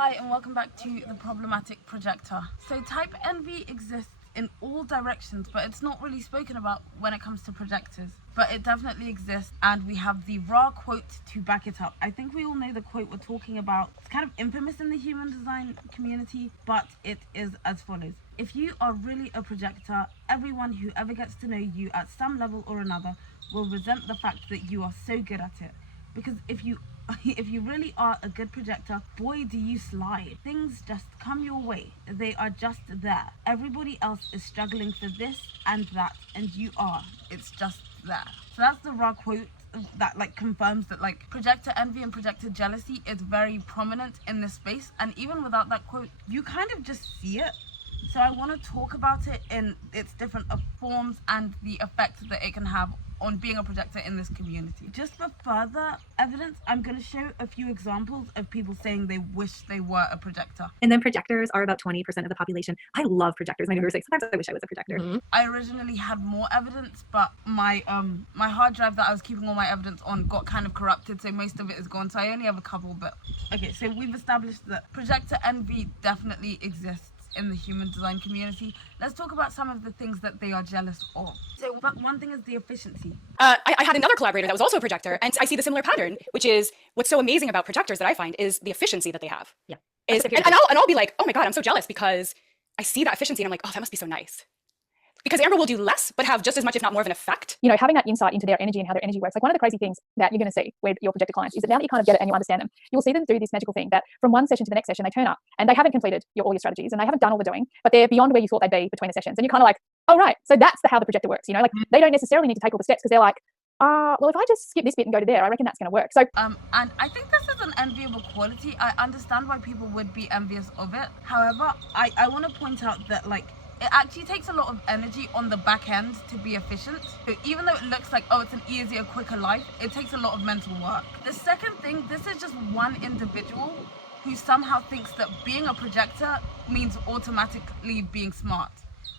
Hi and welcome back to the problematic projector. So type envy exists in all directions, but it's not really spoken about when it comes to projectors. But it definitely exists, and we have the raw quote to back it up. I think we all know the quote we're talking about. It's kind of infamous in the human design community, but it is as follows. If you are really a projector, everyone who ever gets to know you at some level or another will resent the fact that you are so good at it. Because if you really are a good projector, boy do you slide. Things just come your way. They are just there. Everybody else is struggling for this and that, and you are. It's just there. So that's the raw quote that confirms that projector envy and projector jealousy is very prominent in this space, and even without that quote you kind of just see it. So I want to talk about it in its different forms and the effect that it can have on being a projector in this community. Just for further evidence, I'm going to show a few examples of people saying they wish they were a projector. And then projectors are about 20% of the population. I love projectors. My neighbors say, sometimes I wish I was a projector. Mm-hmm. I originally had more evidence, but my hard drive that I was keeping all my evidence on got kind of corrupted, so most of it is gone. So I only have a couple, but okay, so we've established that projector envy definitely exists in the human design community. Let's talk about some of the things that they are jealous of. So, but one thing is the efficiency. I had another collaborator that was also a projector, and I see the similar pattern, which is what's so amazing about projectors that I find is the efficiency that they have. Yeah. And I'll be like, oh my God, I'm so jealous because I see that efficiency and I'm like, oh, that must be so nice. Because Amber will do less, but have just as much, if not more of an effect. You know, having that insight into their energy and how their energy works. Like one of the crazy things that you're going to see with your projector clients is that now that you kind of get it and you understand them, you'll see them do this magical thing that from one session to the next session, they turn up and they haven't completed all your strategies and they haven't done all the doing, but they're beyond where you thought they'd be between the sessions. And you're kind of like, oh, right. So that's how the projector works. You know, like they don't necessarily need to take all the steps because they're like, well, if I just skip this bit and go to there, I reckon that's going to work. So, and I think this is an enviable quality. I understand why people would be envious of it. However, I want to point out that it actually takes a lot of energy on the back end to be efficient. So even though it looks like, oh, it's an easier, quicker life, it takes a lot of mental work. The second thing, this is just one individual who somehow thinks that being a projector means automatically being smart.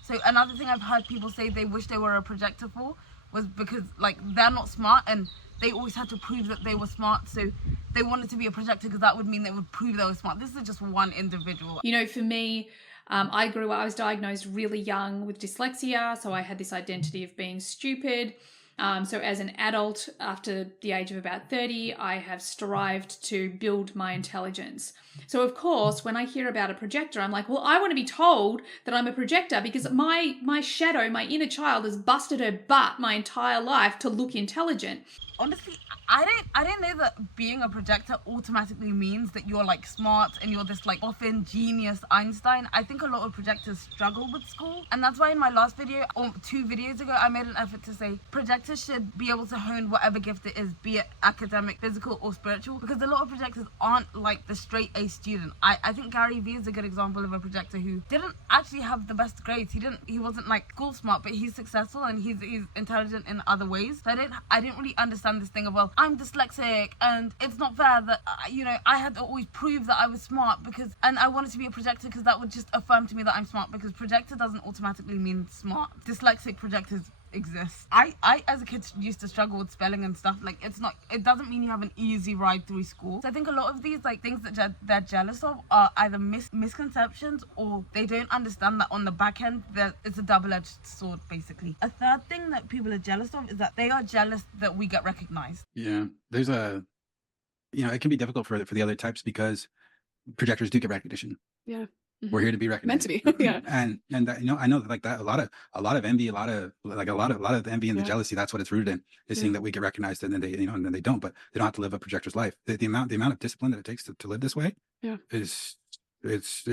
So another thing I've heard people say they wish they were a projector for was because they're not smart and they always had to prove that they were smart. So they wanted to be a projector because that would mean they would prove they were smart. This is just one individual. You know, for me, I was diagnosed really young with dyslexia, so I had this identity of being stupid. So as an adult, after the age of about 30, I have strived to build my intelligence. So of course, when I hear about a projector, I'm like, well, I want to be told that I'm a projector because my shadow, my inner child has busted her butt my entire life to look intelligent. Honestly, I didn't know that being a projector automatically means that you're smart and you're this often genius Einstein. I think a lot of projectors struggle with school, and that's why in my last video or 2 videos ago I made an effort to say projectors should be able to hone whatever gift it is, be it academic, physical or spiritual, because a lot of projectors aren't like the straight A student. I think Gary Vee is a good example of a projector who didn't actually have the best grades. He wasn't school smart, but he's successful and he's intelligent in other ways. So I didn't really understand this thing of, well, I'm dyslexic and it's not fair that I had to always prove that I was smart and I wanted to be a projector because that would just affirm to me that I'm smart, because projector doesn't automatically mean smart. Dyslexic projectors exist. I as a kid used to struggle with spelling and stuff. It doesn't mean you have an easy ride through school. So I think a lot of these things that they're jealous of are either misconceptions, or they don't understand that on the back end that it's a double-edged sword basically. A third thing that people are jealous of is that they are jealous that we get recognized. Yeah, there's it can be difficult for the other types because projectors do get recognition. Yeah. Mm-hmm. We're here to be recognized. Meant to be. Yeah. And I know that that a lot of envy, a lot of the envy and the jealousy, that's what it's rooted in, is seeing that we get recognized and then they and then they don't, but they don't have to live a projector's life. The amount of discipline that it takes to live this way is it's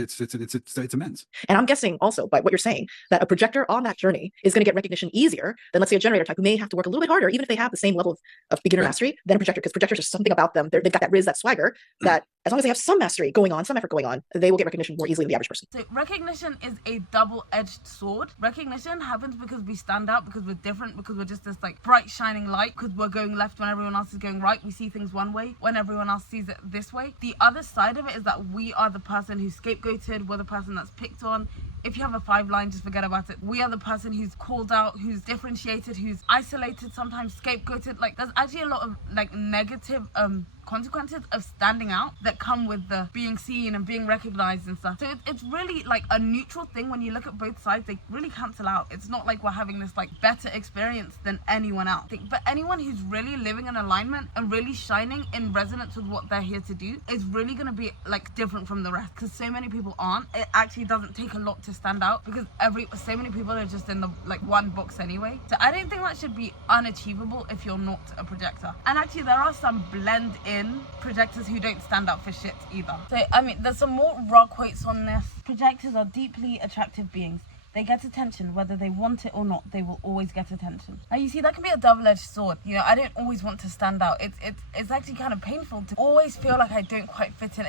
immense. And I'm guessing also by what you're saying that a projector on that journey is going to get recognition easier than, let's say, a generator type who may have to work a little bit harder, even if they have the same level of beginner mastery than a projector, because projectors are something about them. They've got that riz, that swagger, that as long as they have some mastery going on, some effort going on, they will get recognition more easily than the average person. So recognition is a double-edged sword. Recognition happens because we stand out, because we're different, because we're just this bright shining light, because we're going left when everyone else is going right. We see things one way when everyone else sees it this way. The other side of it is that we are the person who's scapegoated, we're the person that's picked on. If you have a 5-line, just forget about it. We are the person who's called out, who's differentiated, who's isolated, sometimes scapegoated. There's actually a lot of negative consequences of standing out that come with the being seen and being recognized and stuff. So it's really like a neutral thing. When you look at both sides, they really cancel out. It's not like we're having this like better experience than anyone else. But anyone who's really living in alignment and really shining in resonance with what they're here to do is really going to be like different from the rest, because so many people aren't. It actually doesn't take a lot to stand out, because so many people are just in the like one box anyway. So I don't think that should be unachievable if you're not a projector. And actually there are some blend in projectors who don't stand out for shit either. So I mean, there's some more raw quotes on this. Projectors are deeply attractive beings. They get attention, whether they want it or not. They will always get attention. Now you see, that can be a double-edged sword. You know, I don't always want to stand out. It's actually kind of painful to always feel like I don't quite fit in.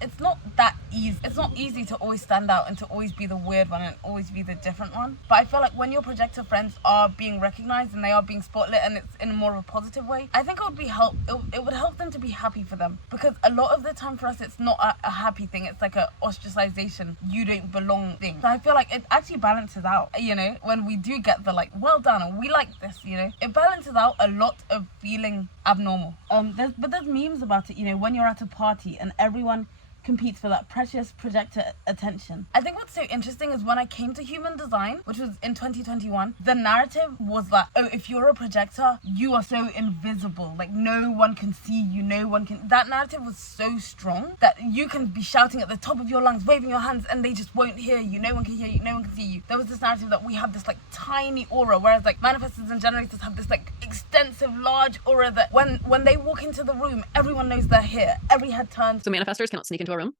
It's not that easy. It's not easy to always stand out and to always be the weird one and always be the different one. But I feel like when your projector friends are being recognized and they are being spotlit, and it's in more of a positive way, I think it would help them to be happy for them. Because a lot of the time for us, it's not a happy thing. It's like a ostracization, you don't belong thing. So I feel like it actually balances out, you know, when we do get the like, well done, or we like this, you know, it balances out a lot of feeling abnormal. There's memes about it, you know, when you're at a party and everyone competes for that precious projector attention. I think what's so interesting is when I came to human design, which was in 2021, the narrative was that, oh, if you're a projector, you are so invisible, like no one can see you, that narrative was so strong that you can be shouting at the top of your lungs, waving your hands, and they just won't hear you. No one can hear you, no one can see you. There was this narrative that we have this like tiny aura, whereas like manifestors and generators have this like extensive large aura that when they walk into the room, everyone knows they're here. Every head turns. So manifestors cannot sneak into a room.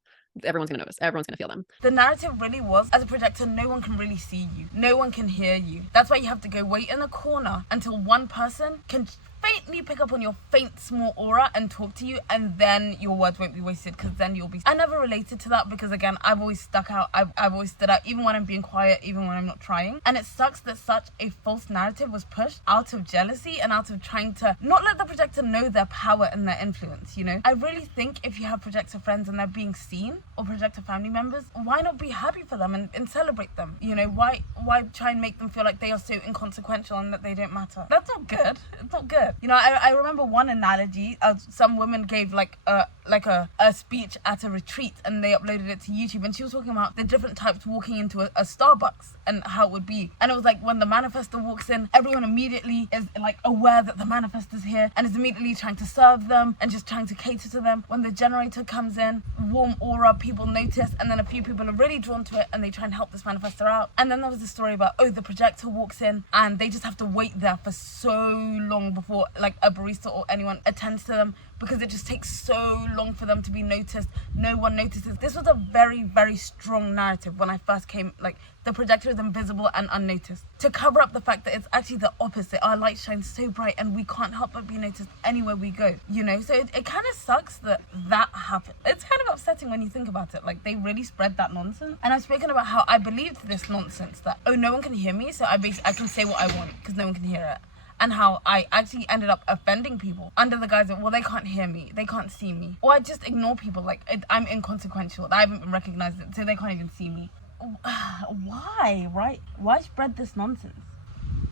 Everyone's gonna notice. Everyone's gonna feel them. The narrative really was, as a projector, no one can really see you. No one can hear you. That's why you have to go wait in a corner until one person can faintly pick up on your faint small aura and talk to you, and then your words won't be wasted, because then you'll be... I never related to that because, again, I've always stuck out. I've always stood out, even when I'm being quiet, even when I'm not trying. And it sucks that such a false narrative was pushed out of jealousy and out of trying to not let the projector know their power and their influence, you know? I really think if you have projector friends and they're being seen, or projector family members, why not be happy for them and celebrate them? You know, why try and make them feel like they are so inconsequential and that they don't matter? That's not good. It's not good. You know, I remember one analogy. Some woman gave like a speech at a retreat, and they uploaded it to YouTube, and she was talking about the different types walking into a Starbucks and how it would be. And it was like, when the manifestor walks in, everyone immediately is like aware that the manifestor's here and is immediately trying to serve them and just trying to cater to them. When the generator comes in, warm aura, people notice, and then a few people are really drawn to it and they try and help this manifestor out. And then there was a story about, oh, the projector walks in and they just have to wait there for so long before like a barista or anyone attends to them, because it just takes so long for them to be noticed. No one notices. This was a very, very strong narrative when I first came. Like, the projector is invisible and unnoticed, to cover up the fact that it's actually the opposite. Our light shines so bright and we can't help but be noticed anywhere we go, you know? So it kind of sucks that happened. It's kind of upsetting when you think about it. Like, they really spread that nonsense. And I've spoken about how I believed this nonsense that, oh, no one can hear me, so I can say what I want because no one can hear it. And how I actually ended up offending people under the guise of, well, they can't hear me, they can't see me. Or I just ignore people, like, I'm inconsequential, I haven't been recognized, so they can't even see me. Why, right? Why spread this nonsense?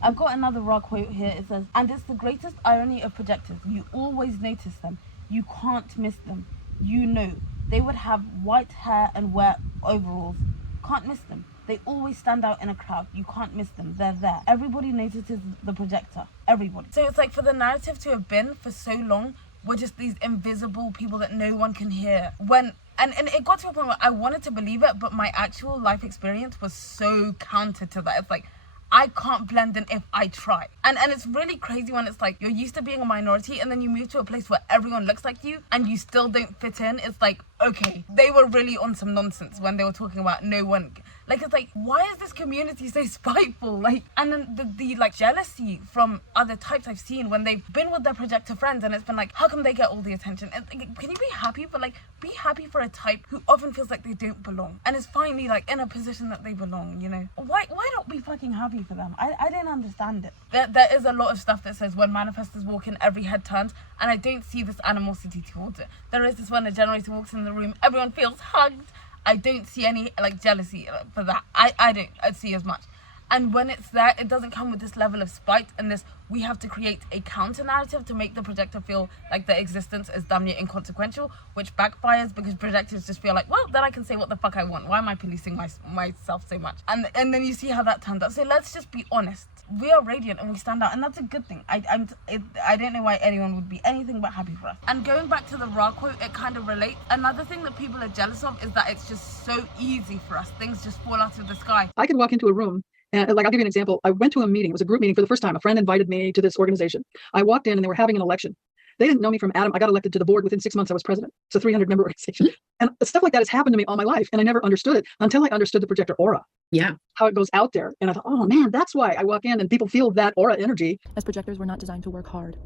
I've got another raw quote here. It says, and it's the greatest irony of projectors. You always notice them. You can't miss them. You know, they would have white hair and wear overalls. Can't miss them. They always stand out in a crowd. You can't miss them. They're there. Everybody notices the projector. Everybody. So it's like, for the narrative to have been for so long, we're just these invisible people that no one can hear. And it got to a point where I wanted to believe it, but my actual life experience was so counter to that. It's like, I can't blend in if I try. And it's really crazy when it's like, you're used to being a minority and then you move to a place where everyone looks like you and you still don't fit in. It's like, okay, they were really on some nonsense when they were talking about no one. Like, it's like, why is this community so spiteful? Like, and then the like jealousy from other types I've seen when they've been with their projector friends and it's been like, how come they get all the attention? And can you be happy for a type who often feels like they don't belong and is finally like in a position that they belong, you know? Why not be fucking happy for them? I don't understand it. There is a lot of stuff that says when manifestors walk in, every head turns, and I don't see this animosity towards it. There is this when a generator walks in the room, everyone feels hugged. I don't see any like jealousy for that. I don't see as much. And when it's there, it doesn't come with this level of spite and this, we have to create a counter narrative to make the projector feel like their existence is damn near inconsequential, which backfires because projectors just feel like, well, then I can say what the fuck I want. Why am I policing myself so much? And then you see how that turns out. So let's just be honest. We are radiant and we stand out, and that's a good thing. I don't know why anyone would be anything but happy for us. And going back to the Ra quote, it kind of relates. Another thing that people are jealous of is that it's just so easy for us. Things just fall out of the sky. I could walk into a room and, like, I'll give you an example. I went to a meeting. It was a group meeting for the first time. A friend invited me to this organization. I walked in and they were having an election. They didn't know me from Adam. I got elected to the board within 6 months. I was president. It's a 300-member organization. And stuff like that has happened to me all my life. And I never understood it until I understood the projector aura. Yeah. How it goes out there. And I thought, oh man, that's why I walk in and people feel that aura energy. As projectors, we're not designed to work hard.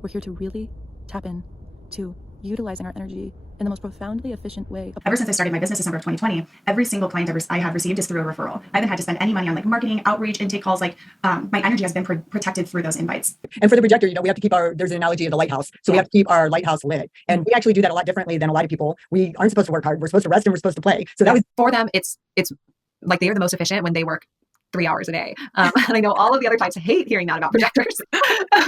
We're here to really tap in to utilizing our energy in the most profoundly efficient way. Ever since I started my business December of 2020, every single client I have received is through a referral. I haven't had to spend any money on like marketing, outreach, intake calls. Like my energy has been protected through those invites. And for the projector, we have to keep there's an analogy of the lighthouse. So we have to keep our lighthouse lit. And we actually do that a lot differently than a lot of people. We aren't supposed to work hard. We're supposed to rest and we're supposed to play. So that was For them, it's like they are the most efficient when they work 3 hours a day. And I know all of the other clients hate hearing that about projectors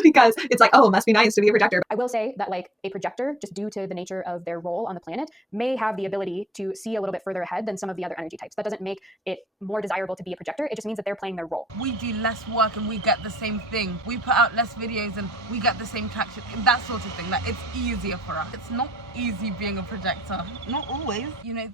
because it's like, oh, it must be nice to be a projector. I will say that like a projector, just due to the nature of their role on the planet, may have the ability to see a little bit further ahead than some of the other energy types. That doesn't make it more desirable to be a projector. It just means that they're playing their role. We do less work and we get the same thing. We put out less videos and we get the same traction. That sort of thing. Like, it's easier for us. It's not easy being a projector. Not always.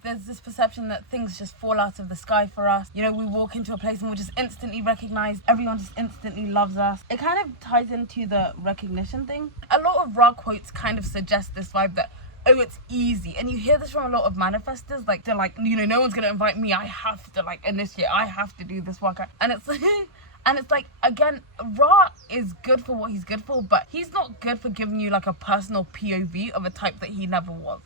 There's this perception that things just fall out of the sky for us. We walk into a place and we're just instantly recognized. Everyone just instantly loves us. It kind of ties into the recognition thing. A lot of Ra quotes kind of suggest this vibe that, oh, it's easy. And you hear this from a lot of manifestors. Like, they're like, no one's going to invite me. I have to, initiate. I have to do this work. And it's like... And it's like, again, Ra is good for what he's good for, but he's not good for giving you like a personal POV of a type that he never was.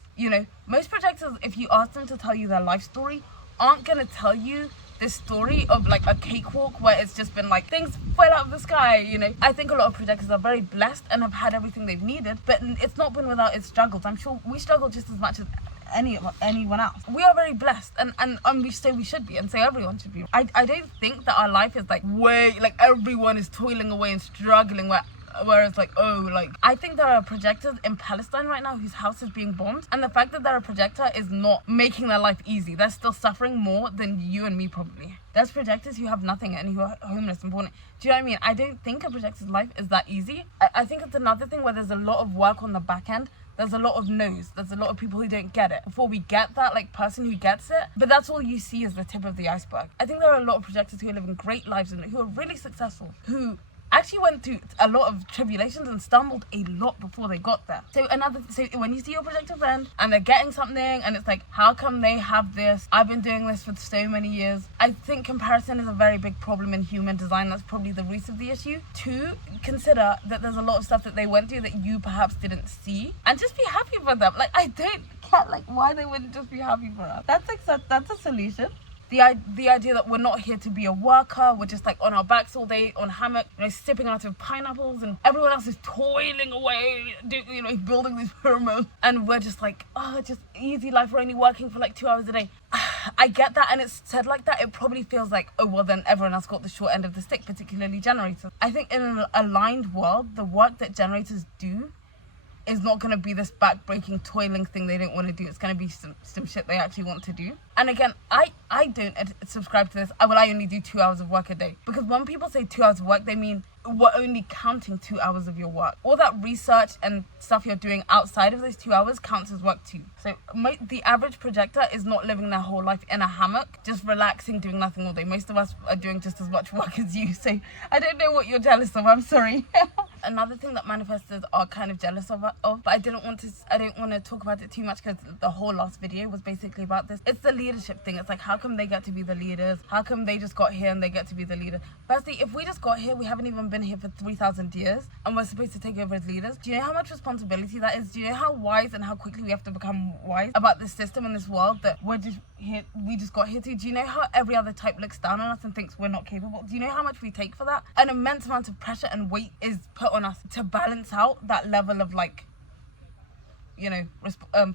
Most projectors, if you ask them to tell you their life story, aren't going to tell you this story of like a cakewalk where it's just been like things fell out of the sky. I think a lot of projectors are very blessed and have had everything they've needed, but it's not been without its struggles. I'm sure we struggle just as much as anyone else. We are very blessed, and we say we should be, and say everyone should be. I don't think that our life is like way like everyone is toiling away and struggling where it's like, oh, like, I think there are projectors in Palestine right now whose house is being bombed, and the fact that they're a projector is not making their life easy. They're still suffering more than you and me probably. There's projectors who have nothing and who are homeless and born. Do you know what I mean? I don't think a projector's life is that easy. I think it's another thing where there's a lot of work on the back end. There's a lot of no's. There's a lot of people who don't get it. Before we get that, like, person who gets it, but that's all you see is the tip of the iceberg. I think there are a lot of projectors who are living great lives and who are really successful, who actually went through a lot of tribulations and stumbled a lot before they got there. So when you see your projector friend and they're getting something and it's like, how come they have this? I've been doing this for so many years. I think comparison is a very big problem in human design. That's probably the root of the issue. 2, consider that there's a lot of stuff that they went through that you perhaps didn't see, and just be happy for them. Like, I don't get like why they wouldn't just be happy for us. That's a solution. The idea that we're not here to be a worker, we're just like on our backs all day on hammock, sipping out of pineapples, and everyone else is toiling away, building these pyramids, and we're just like, oh, just easy life, we're only working for like 2 hours a day. I get that, and it's said like that, it probably feels like, oh, well, then everyone else got the short end of the stick, particularly generators. I think in an aligned world, the work that generators do is not going to be this back-breaking, toiling thing they don't want to do. It's going to be some shit they actually want to do. And again, I don't subscribe to this. I only do 2 hours of work a day. Because when people say 2 hours of work, they mean we're only counting 2 hours of your work. All that research and stuff you're doing outside of those 2 hours counts as work too. So the average projector is not living their whole life in a hammock, just relaxing, doing nothing all day. Most of us are doing just as much work as you. So I don't know what you're jealous of. I'm sorry. Another thing that manifestors are kind of jealous of, but I don't want to talk about it too much because the whole last video was basically about this. It's the leadership thing. It's like, how come they get to be the leaders? How come they just got here and they get to be the leader? Firstly, if we just got here, we haven't even been here for 3,000 years and we're supposed to take over as leaders. Do you know how much responsibility that is? Do you know how wise and how quickly we have to become wise about this system and this world that we just got here to? Do you know how every other type looks down on us and thinks we're not capable? Do you know how much we take for that? An immense amount of pressure and weight is put on us to balance out that level of like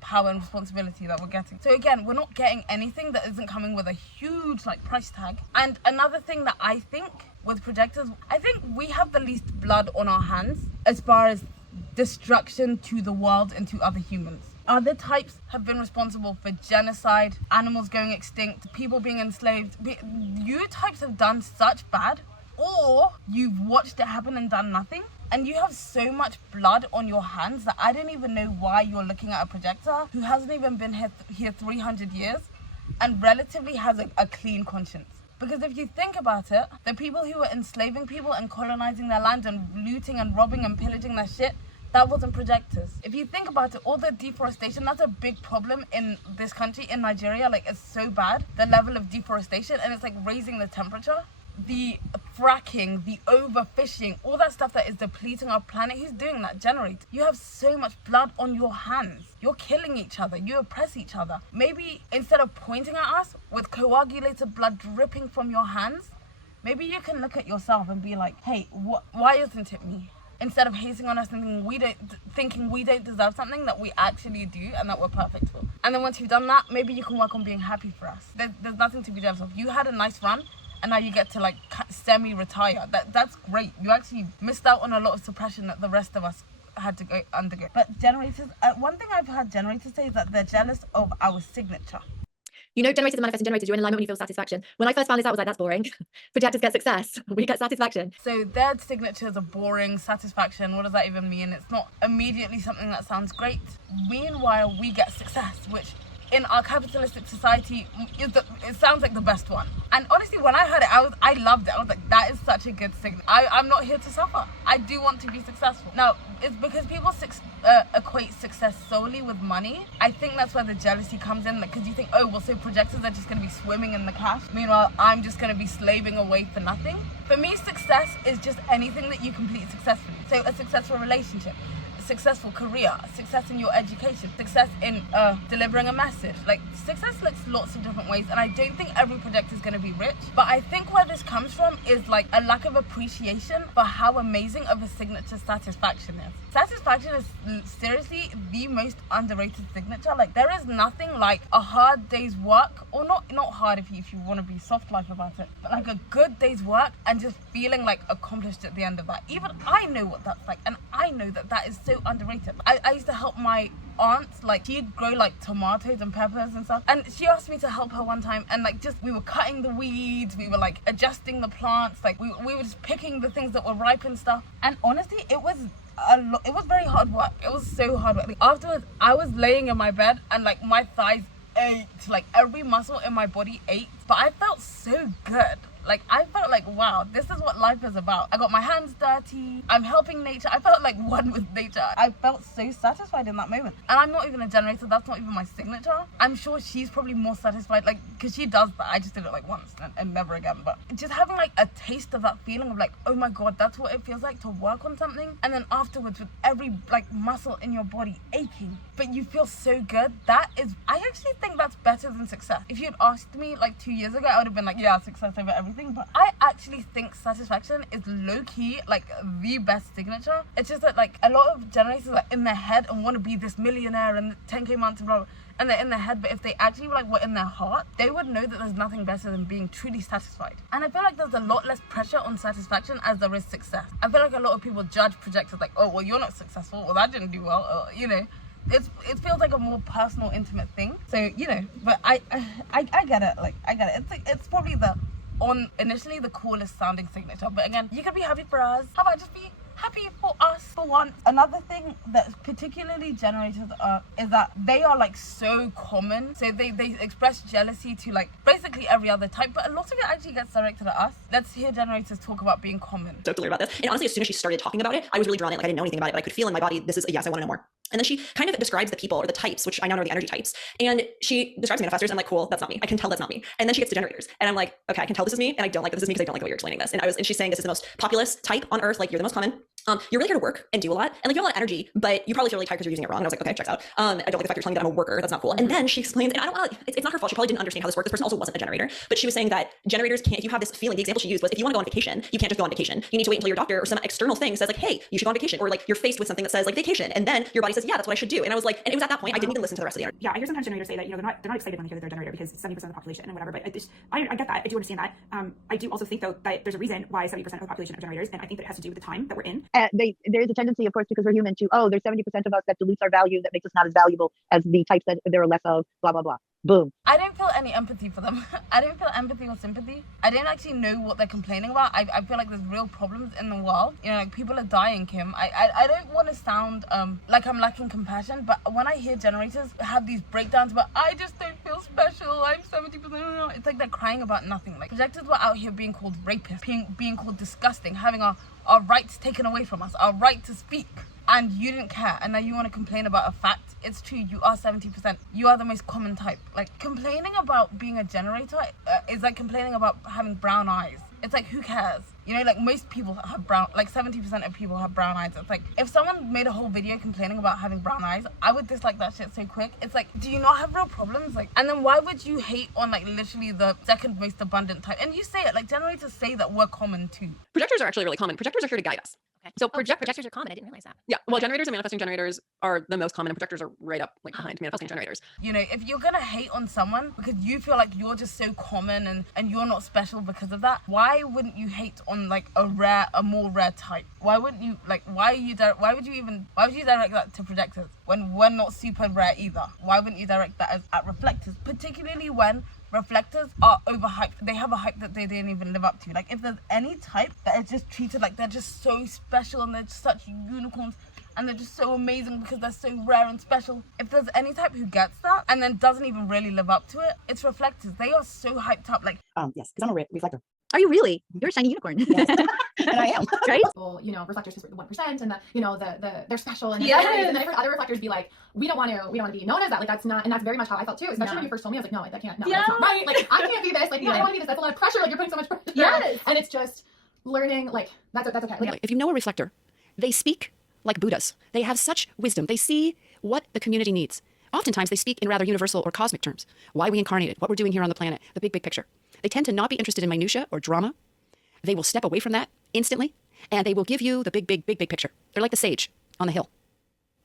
power and responsibility that we're getting. So again, we're not getting anything that isn't coming with a huge like price tag. And another thing that I think with projectors, I think we have the least blood on our hands as far as destruction to the world and to other humans. Other types have been responsible for genocide, animals going extinct, people being enslaved. You types have done such bad, or you've watched it happen and done nothing. And you have so much blood on your hands that I don't even know why you're looking at a projector who hasn't even been here 300 years and relatively has a clean conscience. Because if you think about it, the people who were enslaving people and colonizing their land and looting and robbing and pillaging their shit, that wasn't projectors. If you think about it, all the deforestation, that's a big problem in this country, in Nigeria. Like, it's so bad, the level of deforestation, and it's like raising the temperature. The fracking, the overfishing, all that stuff that is depleting our planet, who's doing that? Generator. You have so much blood on your hands. You're killing each other. You oppress each other. Maybe instead of pointing at us with coagulated blood dripping from your hands, maybe you can look at yourself and be like, hey, why isn't it me? Instead of hating on us and thinking we don't deserve something that we actually do and that we're perfect for. And then once you've done that, maybe you can work on being happy for us. There's nothing to be jealous of. You had a nice run, and now you get to like semi-retire. That's great. You actually missed out on a lot of suppression that the rest of us had to undergo. But generators, one thing I've had generators say is that they're jealous of our signature. You know, generators and manifesting generators, you're in alignment when you feel satisfaction. When I first found this out, I was like, that's boring. Projectors get success. We get satisfaction. So their signatures are boring, satisfaction. What does that even mean? It's not immediately something that sounds great. Meanwhile, we get success, which in our capitalistic society, it sounds like the best one. And honestly, when I heard it, I loved it. I was like, that is such a good signal. I'm not here to suffer. I do want to be successful. Now, it's because people equate success solely with money. I think that's where the jealousy comes in, because you think, oh, well, so projectors are just going to be swimming in the cash. Meanwhile, I'm just going to be slaving away for nothing. For me, success is just anything that you complete successfully. So a successful relationship, successful career, success in your education, success in delivering a message. Like, success looks lots of different ways, and I don't think every projector is going to be rich, but I think where this comes from is like a lack of appreciation for how amazing of a signature satisfaction is. Satisfaction is seriously the most underrated signature. Like, there is nothing like a hard day's work, or not hard if you want to be soft life about it, but like a good day's work and just feeling like accomplished at the end of that. Even I know what that's like, and I know that is so underrated. I used to help my aunt, like, she'd grow like tomatoes and peppers and stuff, and she asked me to help her one time, and like, just we were cutting the weeds, we were like adjusting the plants, like we were just picking the things that were ripe and stuff. And honestly, it was very hard work. It was so hard work. Like, afterwards, I was laying in my bed and like my thighs ached, like every muscle in my body ached, but I felt so good. Like, I felt like, wow, this is what life is about. I got my hands dirty. I'm helping nature. I felt like one with nature. I felt so satisfied in that moment. And I'm not even a generator. That's not even my signature. I'm sure she's probably more satisfied, like, because she does that. I just did it like once and never again. But just having like a taste of that feeling of like, oh my God, that's what it feels like to work on something. And then afterwards, with every like muscle in your body aching, but you feel so good. That is, I actually think that's better than success. If you'd asked me like 2 years ago, I would have been like, yeah, success over everything. But I actually think satisfaction is low-key like the best signature. It's just that like a lot of generators are in their head and want to be this millionaire and 10K months and blah, blah, and they're in their head, but if they actually like were in their heart, they would know that there's nothing better than being truly satisfied. And I feel like there's a lot less pressure on satisfaction as there is success. I feel like a lot of people judge projectors like, oh, well, you're not successful, well, that didn't do well, or, you know. It feels like a more personal, intimate thing. So, you know, but I get it. Like, I get it. It's probably initially the coolest sounding signature, but again, you could be happy for us. How about just be happy for us for once? Another thing that particularly generators is that they are like so common, so they express jealousy to like basically every other type, but a lot of it actually gets directed at us. Let's hear generators talk about being common. So to learn about this, and honestly, as soon as she started talking about it, I was really drawn in. Like, I didn't know anything about it, but I could feel in my body, this is a yes, I want to know more. And then she kind of describes the people or the types, which I now know are the energy types. And she describes manifestors. I'm like, cool, that's not me. I can tell that's not me. And then she gets to generators. And I'm like, okay, I can tell this is me. And I don't like this is me because I don't like the way you're explaining this. And she's saying this is the most populous type on earth. Like, you're the most common. you're really here to work and do a lot, and like you have a lot of energy, but you probably feel really tired because you're using it wrong. And I was like, okay, checks out. I don't like the fact you're telling me that I'm a worker. That's not cool. And then she explains, and I don't want it's not her fault. She probably didn't understand how this works. This person also wasn't a generator, but she was saying that generators can't. If you have this feeling, the example she used was, if you want to go on vacation, you can't just go on vacation. You need to wait until your doctor or some external thing says like, hey, you should go on vacation, or like you're faced with something that says like vacation, and then your body says, yeah, that's what I should do. And I was like, and it was at that point I didn't even listen to the rest of the interview. Yeah, I hear sometimes generators say that, you know, they're not excited when they hear that they're a generator because it's 70% of the population and whatever. But I get that. I do understand that. I do also think though that there's a reason why 70% of the population are generators, and I think that it has to do with the time that we're in. There is a tendency, of course, because we're human, to there's 70% of us that dilutes our value, that makes us not as valuable as the types that there are less of. Blah blah blah. Boom. I don't feel any empathy for them. I don't feel empathy or sympathy. I don't actually know what they're complaining about. I feel like there's real problems in the world. You know, like people are dying, Kim. I don't want to sound like I'm lacking compassion, but when I hear generators have these breakdowns, but I just don't feel special, I'm 70%, it's like they're crying about nothing. Like projectors were out here being called rapists, being called disgusting, having our rights taken away from us, our right to speak. And you didn't care, and now you want to complain about a fact. It's true, you are 70%. You are the most common type. Like, complaining about being a generator is like complaining about having brown eyes. It's like, who cares? You know, like most people have like 70% of people have brown eyes. It's like, if someone made a whole video complaining about having brown eyes, I would dislike that shit so quick. It's like, do you not have real problems? Like, and then why would you hate on like literally the second most abundant type? And you say it, like generators say that we're common too. Projectors are actually really common. Projectors are here to guide us. Okay. So projectors are common. I didn't realize that. Yeah, well, generators and manifesting generators are the most common, and projectors are right up like behind manifesting generators. You know, if you're gonna hate on someone because you feel like you're just so common and you're not special because of that, why wouldn't you hate on like a more rare type? Why wouldn't you like? Why would you direct that to projectors when we're not super rare either? Why wouldn't you direct that at reflectors, particularly when reflectors are overhyped? They have a hype that they didn't even live up to. Like, if there's any type that is just treated like they're just so special and they're just such unicorns and they're just so amazing because they're so rare and special, if there's any type who gets that and then doesn't even really live up to it, it's reflectors. They are so hyped up. Like, yes, because I'm a reflector. Are you really? You're a shiny unicorn. Yes. And I am. Right? Well, you know, reflectors because we're the 1%, and they're special, and Yes. and then I've heard other reflectors be like, we don't want to be known as that. Like that's not, and that's very much how I felt too. Especially when you first told me, I was like, no, that can't. No, that's not right. Like I can't be this. Like, no, I don't want to be this. That's a lot of pressure. Like you're putting so much pressure. Yes. And it's just learning. Like that's okay. Like, If you know a reflector, they speak like Buddhas. They have such wisdom. They see what the community needs. Oftentimes, they speak in rather universal or cosmic terms. Why we incarnated, what we're doing here on the planet, the big picture. They tend to not be interested in minutia or drama. They will step away from that instantly, and they will give you the big picture. They're like the sage on the hill.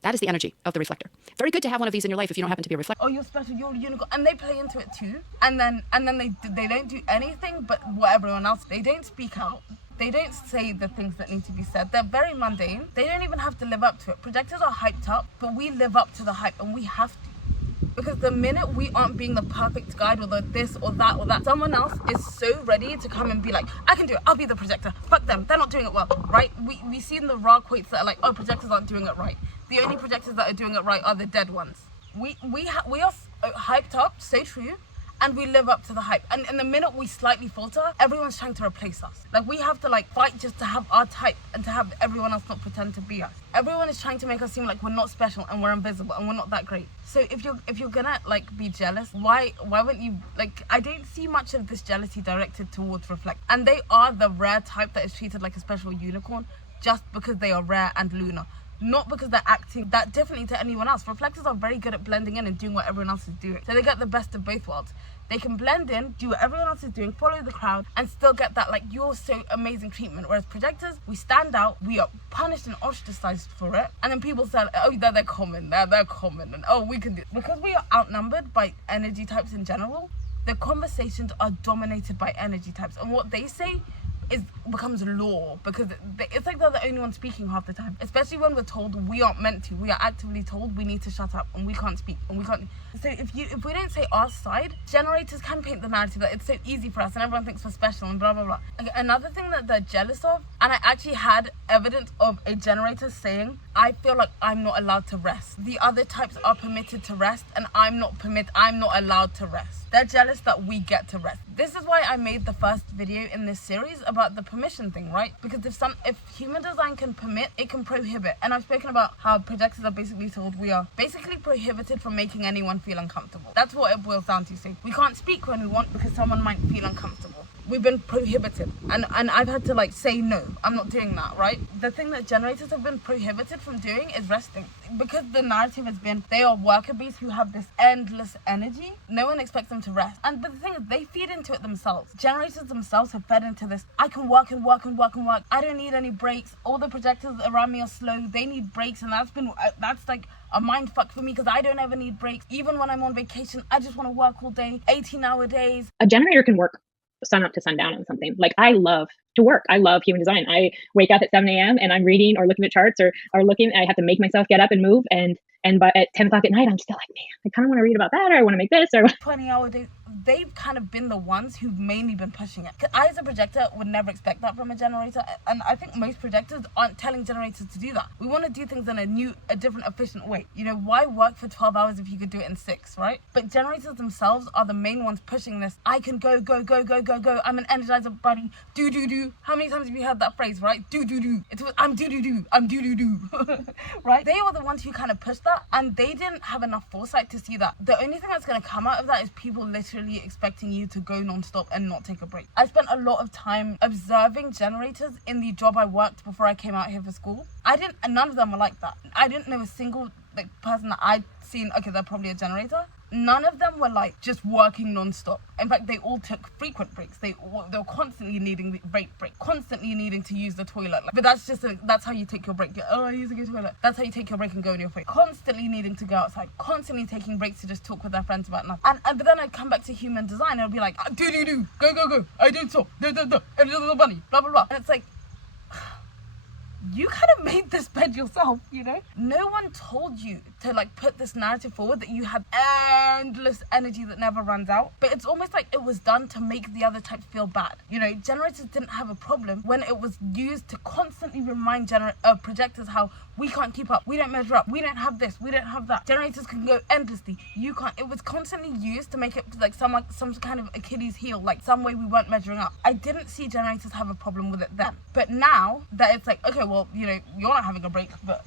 That is the energy of the reflector. Very good to have one of these in your life if you don't happen to be a reflector. oh, you're special, you're a unicorn, and they play into it too. And then they don't do anything but what everyone else. They don't speak out. They don't say the things that need to be said. They're very mundane. They don't even have to live up to it. Projectors are hyped up, but we live up to the hype, and we have to. Because the minute we aren't being the perfect guide or the this or that, someone else is so ready to come and be like, I can do it, I'll be the projector. Fuck them, they're not doing it well, right? We seen the raw quotes that are like, oh, projectors aren't doing it right. The only projectors that are doing it right are the dead ones. We are hyped up, so true, and we live up to the hype. And the minute we slightly falter, everyone's trying to replace us. Like, we have to like fight just to have our type and to have everyone else not pretend to be us. Everyone is trying to make us seem like we're not special and we're invisible and we're not that great. So if you're gonna like be jealous, why wouldn't you, like, I don't see much of this jealousy directed towards reflect. And they are the rare type that is treated like a special unicorn just because they are rare and lunar. Not because they're acting that differently to anyone else. Reflectors are very good at blending in and doing what everyone else is doing. So they get the best of both worlds. They can blend in, do what everyone else is doing, follow the crowd, and still get that like, you're so amazing treatment. Whereas projectors, we stand out, we are punished and ostracized for it. And then people say, oh, they're common, they're common, and oh, we can do it. Because we are outnumbered by energy types in general, the conversations are dominated by energy types. And what they say becomes law, because it's like they're the only one speaking half the time, especially when we're told we aren't meant to. We are actively told we need to shut up and we can't speak and we can't. So if we don't say our side, generators can paint the narrative that it's so easy for us and everyone thinks we're special and blah blah blah. Another thing that they're jealous of, and I actually had evidence of a generator saying, I feel like I'm not allowed to rest. The other types are permitted to rest and I'm not allowed to rest. They're jealous that we get to rest. This is why I made the first video in this series about the permission thing, right? Because if human design can permit, it can prohibit. And I've spoken about how projectors are basically told we are basically prohibited from making anyone feel uncomfortable. That's what it boils down to. So we can't speak when we want because someone might feel uncomfortable. we've been prohibited, and I've had to like say no, I'm not doing that, right? The thing that generators have been prohibited from doing is resting, because the narrative has been they are worker bees who have this endless energy. No one expects them to rest, but the thing is, they feed into it themselves. Generators themselves have fed into this, I can work and work and work and work, I don't need any breaks, all the projectors around me are slow, they need breaks, and that's like a mind fuck for me, because I don't ever need breaks. Even when I'm on vacation, I just want to work all day, 18-hour days. A generator can work sun up to sundown on something. Like, I love to work. I love human design. I wake up at 7 a.m. and I'm reading or looking at charts or looking. I have to make myself get up and move. And by at 10 o'clock at night, I'm still like, man, I kind of want to read about that, or I want to make this, or 20-hour days. They've kind of been the ones who've mainly been pushing it. I, as a projector, would never expect that from a generator, and I think most projectors aren't telling generators to do that. We want to do things in a different, efficient way. You know, why work for 12 hours if you could do it in 6, right? But generators themselves are the main ones pushing this. I can go. I'm an energizer bunny. Do. How many times have you heard that phrase, right? Do. I'm do. I'm do. Right? They were the ones who kind of pushed that, and they didn't have enough foresight to see that. The only thing that's going to come out of that is people literally expecting you to go non-stop and not take a break. I spent a lot of time observing generators in the job I worked before I came out here for school. None of them were like that. I didn't know a single person that I'd seen, okay, they're probably a generator. None of them were like just working non-stop. In fact, they all took frequent breaks. They were constantly needing the break, constantly needing to use the toilet. But that's how you take your break. I use to go to the toilet. That's how you take your break and go on your break. Constantly needing to go outside, constantly taking breaks to just talk with their friends about nothing. But then I'd come back to human design and it'd be like, do, go, I don't stop, and little bunny, blah, blah, blah. And it's like, you kind of made this bed yourself, you know? No one told you to like put this narrative forward that you had endless energy that never runs out. But it's almost like it was done to make the other types feel bad. You know, generators didn't have a problem when it was used to constantly remind projectors how we can't keep up, we don't measure up, we don't have this, we don't have that. Generators can go endlessly, you can't. It was constantly used to make it like some kind of Achilles heel, like some way we weren't measuring up. I didn't see generators have a problem with it then. But now that it's like, okay, well, you know, you're not having a break, but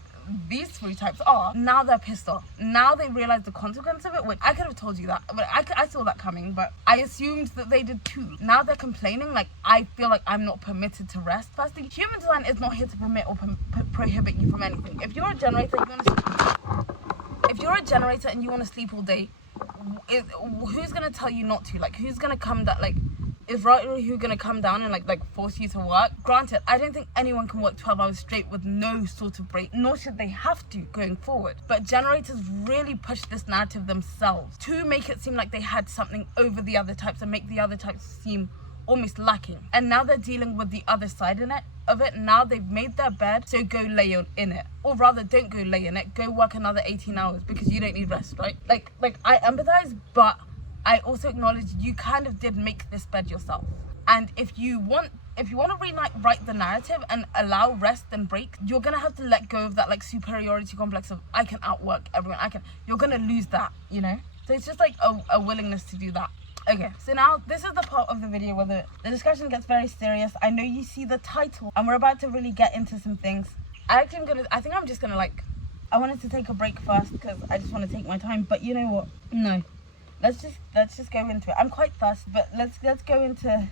these 3 types are, now they're pissed off. Now they realize the consequence of it, which I could have told you that, but I saw that coming, but I assumed that they did too. Now they're complaining, like, I feel like I'm not permitted to rest. Firstly, human design is not here to permit or prohibit you from anything. If you're a generator, and you want to sleep all day, who's gonna tell you not to? Like, who's gonna come that, like, is Ryder who gonna come down and like force you to work? Granted, I don't think anyone can work 12 hours straight with no sort of break, nor should they have to going forward. But generators really push this narrative themselves to make it seem like they had something over the other types and make the other types seem almost lacking. And now they're dealing with the other side of it. Now they've made their bed, so go lay in it. Or rather, don't go lay in it, go work another 18 hours because you don't need rest, right? Like I empathize, but I also acknowledge you kind of did make this bed yourself. And if you want to rewrite the narrative and allow rest and break, you're gonna have to let go of that like superiority complex of I can outwork everyone. You're gonna lose that, you know? So it's just like a willingness to do that. Okay, so now this is the part of the video where the discussion gets very serious. I know you see the title, and we're about to really get into some things. I wanted to take a break first because I just want to take my time, but you know what? No. Let's just go into it. I'm quite thirsty, but let's go into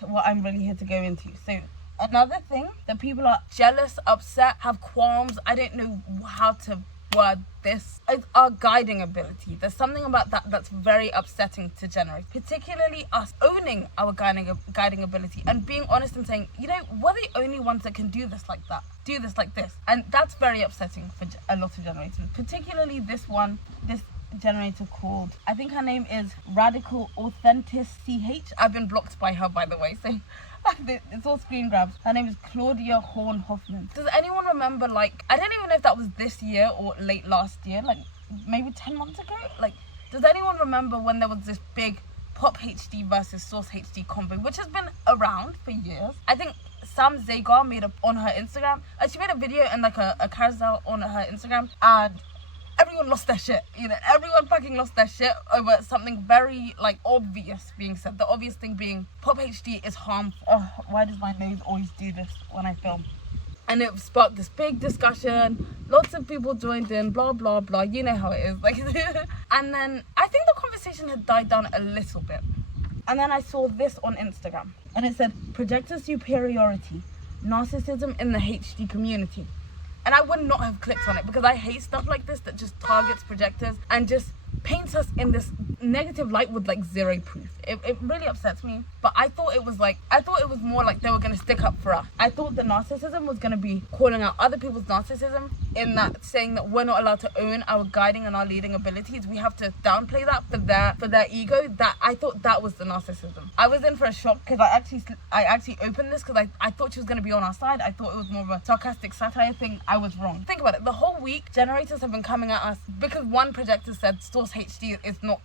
what I'm really here to go into. So another thing that people are jealous, upset, have qualms, I don't know how to word this, is our guiding ability. There's something about that that's very upsetting to generators, particularly us owning our guiding ability and being honest and saying, you know, we're the only ones that can do this like that, do this like this. And that's very upsetting for a lot of generators, particularly this generator called, I think her name is Radical Authentic CH. I've been blocked by her, by the way, so it's all screen grabs. Her name is Claudia Horn Hoffman. Does anyone remember, like, I don't even know if that was this year or late last year, like maybe 10 months ago? Like, does anyone remember when there was this big Pop HD versus Source HD combo, which has been around for years? I think Sam Zagar made on her Instagram, she made a video and like a carousel on her Instagram, and everyone lost their shit, you know, everyone fucking lost their shit over something very, like, obvious being said. The obvious thing being, Pop HD is harmful. Oh, why does my nose always do this when I film? And it sparked this big discussion, lots of people joined in, blah, blah, blah, you know how it is, like, and then I think the conversation had died down a little bit. And then I saw this on Instagram, and it said, projector superiority, narcissism in the HD community. And I would not have clicked on it because I hate stuff like this that just targets projectors and just paints us in this negative light with like zero proof. It really upsets me. But I thought it was more like they were going to stick up for us. I thought the narcissism was going to be calling out other people's narcissism, in that saying that we're not allowed to own our guiding and our leading abilities. We have to downplay that for their ego. That I thought that was the narcissism. I was in for a shock because I actually opened this because I thought she was going to be on our side. I thought it was more of a sarcastic satire thing. I was wrong. Think about it. The whole week, generators have been coming at us because one projector said Source HD is not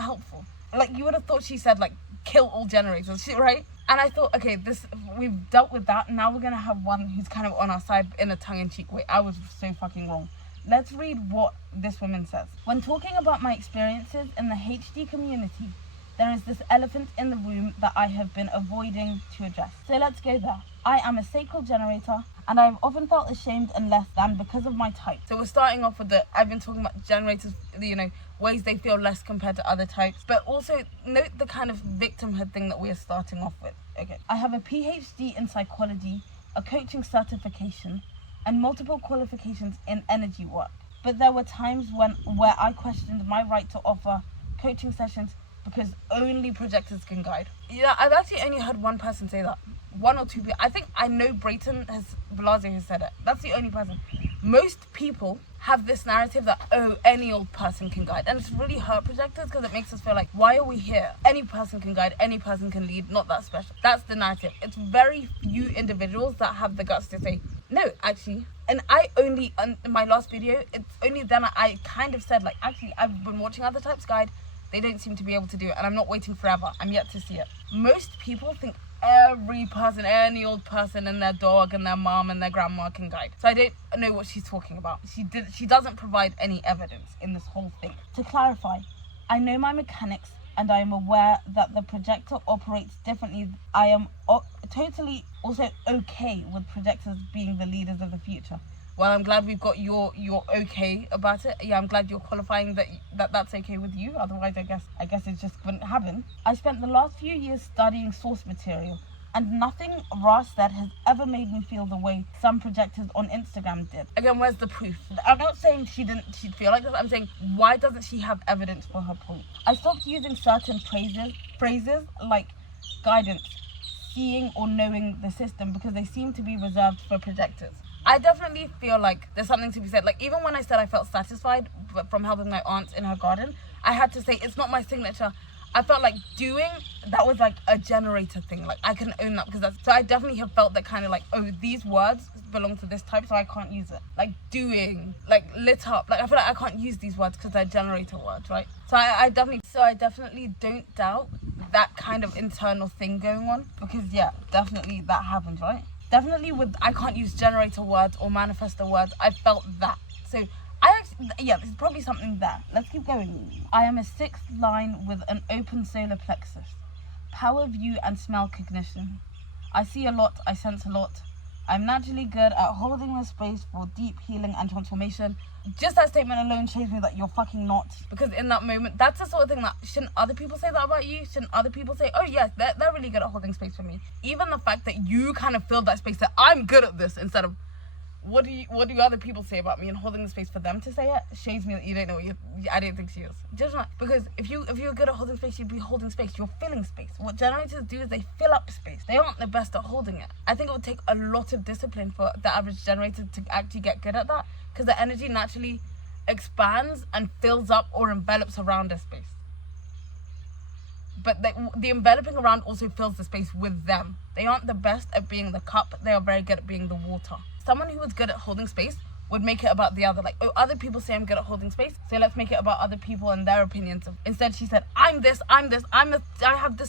helpful. Like, you would have thought she said like kill all generators, right? And I thought, okay, we've dealt with that. Now we're gonna have one who's kind of on our side in a tongue-in-cheek way. I was so fucking wrong. Let's read what this woman says. When talking about my experiences in the HD community, there is this elephant in the room that I have been avoiding to address. So let's go there. I am a sacral generator, and I have often felt ashamed and less than because of my type. So we're starting off with I've been talking about generators, ways they feel less compared to other types, but also note the kind of victimhood thing that we are starting off with. Okay. I have a PhD in psychology, a coaching certification, and multiple qualifications in energy work. But there were times where I questioned my right to offer coaching sessions because only projectors can guide. Yeah, I've actually only heard one person say that. One or two people. I think I know Blasio has said it. That's the only person. Most people have this narrative that, any old person can guide. And it's really hurt projectors because it makes us feel like, why are we here? Any person can guide, any person can lead, not that special. That's the narrative. It's very few individuals that have the guts to say, no, actually. And in my last video, it's only then I kind of said, like, actually, I've been watching other types guide. They don't seem to be able to do it, and I'm not waiting forever. I'm yet to see it. Most people think every person, any old person and their dog and their mom and their grandma can guide. So I don't know what she's talking about. She doesn't provide any evidence in this whole thing. To clarify, I know my mechanics and I am aware that the projector operates differently. I am totally also okay with projectors being the leaders of the future. Well, I'm glad we've got you're okay about it. Yeah, I'm glad you're qualifying that's okay with you. Otherwise, I guess it just wouldn't happen. I spent the last few years studying source material, and nothing Ra said has ever made me feel the way some projectors on Instagram did. Again, where's the proof? I'm not saying she'd feel like this. I'm saying, why doesn't she have evidence for her point? I stopped using certain phrases like guidance, seeing or knowing the system because they seem to be reserved for projectors. I definitely feel like there's something to be said. Like, even when I said I felt satisfied from helping my aunt in her garden, I had to say it's not my signature. I felt like that was like a generator thing. Like, I can own that because so I definitely have felt that kind of like, these words belong to this type, so I can't use it. Like doing, like lit up. Like, I feel like I can't use these words because they're generator words, right? So I definitely don't doubt that kind of internal thing going on because yeah, definitely that happens, right? Definitely with I can't use generator words or manifestor words, I felt that. So there's probably something there. Let's keep going. I am a 6th line with an open solar plexus. Power view and smell cognition. I see a lot, I sense a lot. I'm naturally good at holding the space for deep healing and transformation. Just that statement alone shows me that you're fucking not. Because in that moment, that's the sort of thing that, shouldn't other people say that about you? Shouldn't other people say, oh yes, they're really good at holding space for me? Even the fact that you kind of filled that space, that I'm good at this, instead of, what do other people say about me, and holding the space for them to say it shows me that you don't know what I don't think she is. Just not, because if you're good at holding space, you'd be holding space. You're filling space. What generators do is they fill up space. They aren't the best at holding it. I think it would take a lot of discipline for the average generator to actually get good at that, because the energy naturally expands and fills up or envelops around a space. But the enveloping around also fills the space with them. They aren't the best at being the cup. They are very good at being the water. Someone who is good at holding space would make it about the other. Like, other people say I'm good at holding space, so let's make it about other people and their opinions. Instead, she said, I have this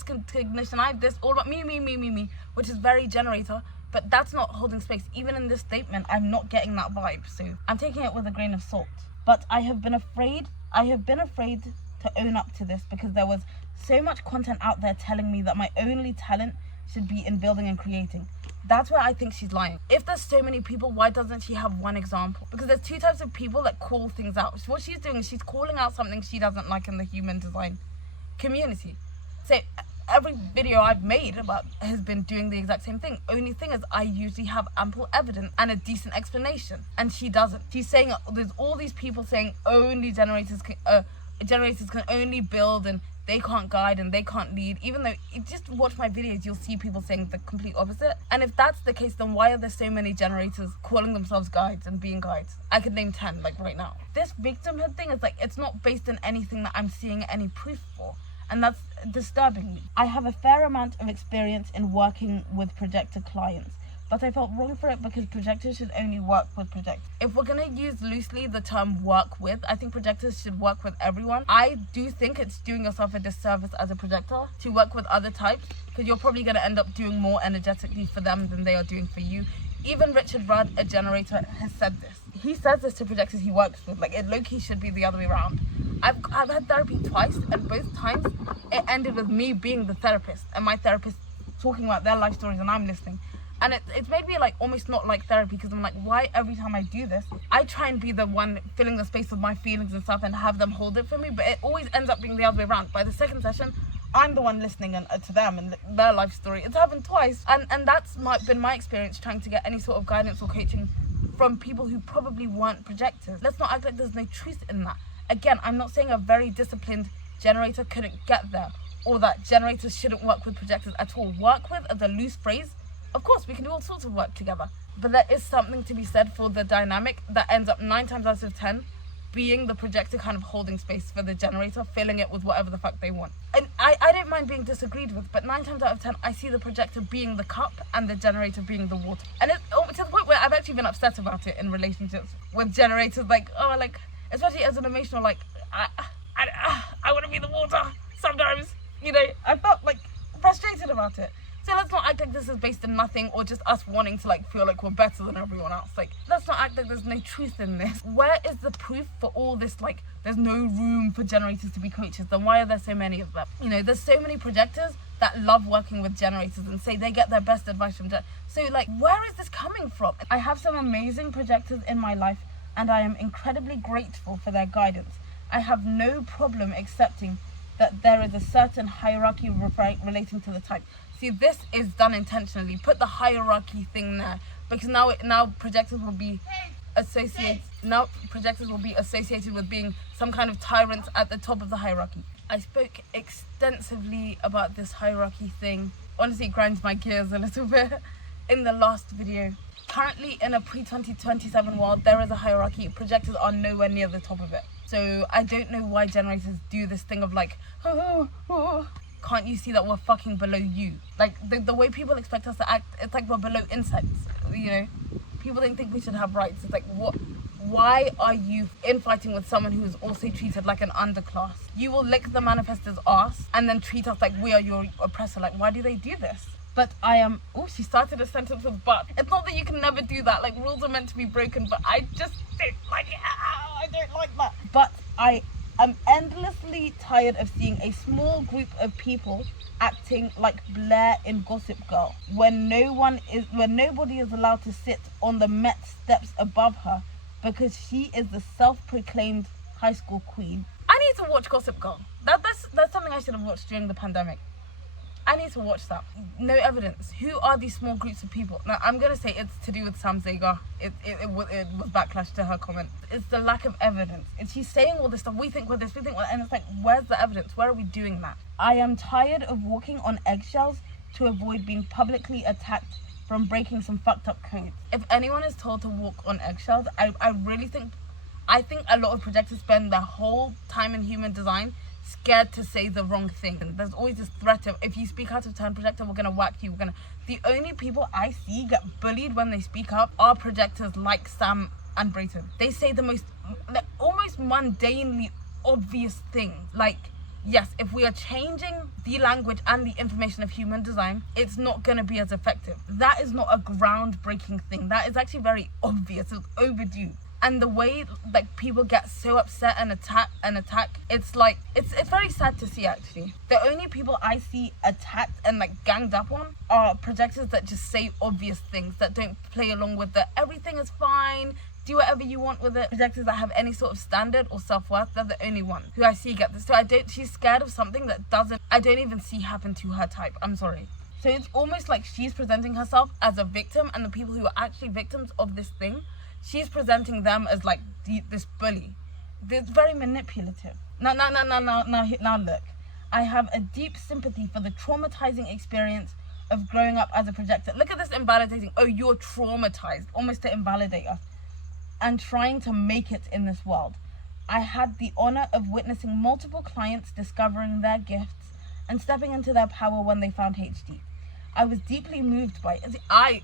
cognition, I have this, all about me, which is very generator. But that's not holding space. Even in this statement, I'm not getting that vibe. So I'm taking it with a grain of salt. But I have been afraid to own up to this because there was so much content out there telling me that my only talent should be in building and creating. That's where I think she's lying. If there's so many people, why doesn't she have one example? Because there's two types of people that call things out. So what she's doing is she's calling out something she doesn't like in the human design community. So every video I've made about has been doing the exact same thing. Only thing is I usually have ample evidence and a decent explanation, and she doesn't. She's saying there's all these people saying only generators can only build and they can't guide and they can't lead, even though you just watch my videos, you'll see people saying the complete opposite. And if that's the case, then why are there so many generators calling themselves guides and being guides? I could name 10 like right now. This victimhood thing is like, it's not based on anything that I'm seeing any proof for, and that's disturbing me. I have a fair amount of experience in working with projector clients, but I felt wrong for it because projectors should only work with projectors. If we're gonna use loosely the term work with, I think projectors should work with everyone. I do think it's doing yourself a disservice as a projector to work with other types, because you're probably gonna end up doing more energetically for them than they are doing for you. Even Richard Rudd, a generator, has said this. He says this to projectors he works with, like it low-key should be the other way around. I've had therapy twice, and both times it ended with me being the therapist and my therapist talking about their life stories and I'm listening. And it's made me like almost not like therapy, because I'm like, why every time I do this, I try and be the one filling the space with my feelings and stuff and have them hold it for me, but it always ends up being the other way around. By the second session, I'm the one listening to them and their life story. It's happened twice, and that's been my experience trying to get any sort of guidance or coaching from people who probably weren't projectors. Let's not act like there's no truth in that. Again, I'm not saying a very disciplined generator couldn't get there, or that generators shouldn't work with projectors at all. Work with as a loose phrase. Of course, we can do all sorts of work together, but there is something to be said for the dynamic that ends up 9 times out of 10 being the projector kind of holding space for the generator, filling it with whatever the fuck they want. And I don't mind being disagreed with, but 9 times out of 10, I see the projector being the cup and the generator being the water. And it's to the point where I've actually been upset about it in relationships with generators, like, oh, like, especially as an emotional, like, I want to be the water sometimes, you know. I felt like frustrated about it. So let's not act like this is based on nothing or just us wanting to like feel like we're better than everyone else. Like, let's not act like there's no truth in this. Where is the proof for all this? Like, there's no room for generators to be coaches. Then why are there so many of them? You know, there's so many projectors that love working with generators and say they get their best advice from so like, where is this coming from? I have some amazing projectors in my life and I am incredibly grateful for their guidance. I have no problem accepting that there is a certain hierarchy relating to the type. See, this is done intentionally. Put the hierarchy thing there, because now projectors will be associated with being some kind of tyrants at the top of the hierarchy. I spoke extensively about this hierarchy thing. Honestly, it grinds my gears a little bit in the last video. Currently, in a pre-2027 world, there is a hierarchy. Projectors are nowhere near the top of it. So I don't know why generators do this thing of like, can't you see that we're fucking below you? Like, the way people expect us to act, it's like we're below insects, you know? People don't think we should have rights. It's like, what? Why are you infighting with someone who is also treated like an underclass? You will lick the manifestor's ass and then treat us like we are your oppressor. Like, why do they do this? But I am, she started a sentence with but. It's not that you can never do that. Like, rules are meant to be broken, but I just don't like it. I don't like that. But I am endlessly tired of seeing a small group of people acting like Blair in Gossip Girl, when nobody is allowed to sit on the Met steps above her because she is the self-proclaimed high school queen. I need to watch Gossip Girl. That's something I should have watched during the pandemic. I need to watch that. No evidence. Who are these small groups of people? Now, I'm going to say it's to do with Sam Zager. It was backlash to her comment. It's the lack of evidence. And she's saying all this stuff. We think we're this, we think we're... And it's like, where's the evidence? Where are we doing that? I am tired of walking on eggshells to avoid being publicly attacked from breaking some fucked up codes. If anyone is told to walk on eggshells, I really think... I think a lot of projectors spend their whole time in human design scared to say the wrong thing. And there's always this threat of, if you speak out of turn, projector, we're gonna whack you. The only people I see get bullied when they speak up are projectors like Sam and Brayton. They say the most, almost mundanely obvious thing. Like, yes, if we are changing the language and the information of human design, it's not gonna be as effective. That is not a groundbreaking thing. That is actually very obvious. It's overdue. And the way like people get so upset and attack, it's like it's very sad to see actually. The only people I see attacked and like ganged up on are projectors that just say obvious things, that don't play along with the everything is fine, do whatever you want with it. Projectors that have any sort of standard or self-worth, they're the only one who I see get this. So she's scared of something that I don't even see happen to her type. I'm sorry. So it's almost like she's presenting herself as a victim, and the people who are actually victims of this thing, she's presenting them as like this bully. It's very manipulative. Now look. I have a deep sympathy for the traumatizing experience of growing up as a projector. Look at this invalidating. Oh, you're traumatized, almost to invalidate us. And trying to make it in this world. I had the honor of witnessing multiple clients discovering their gifts and stepping into their power when they found HD. I was deeply moved by it. I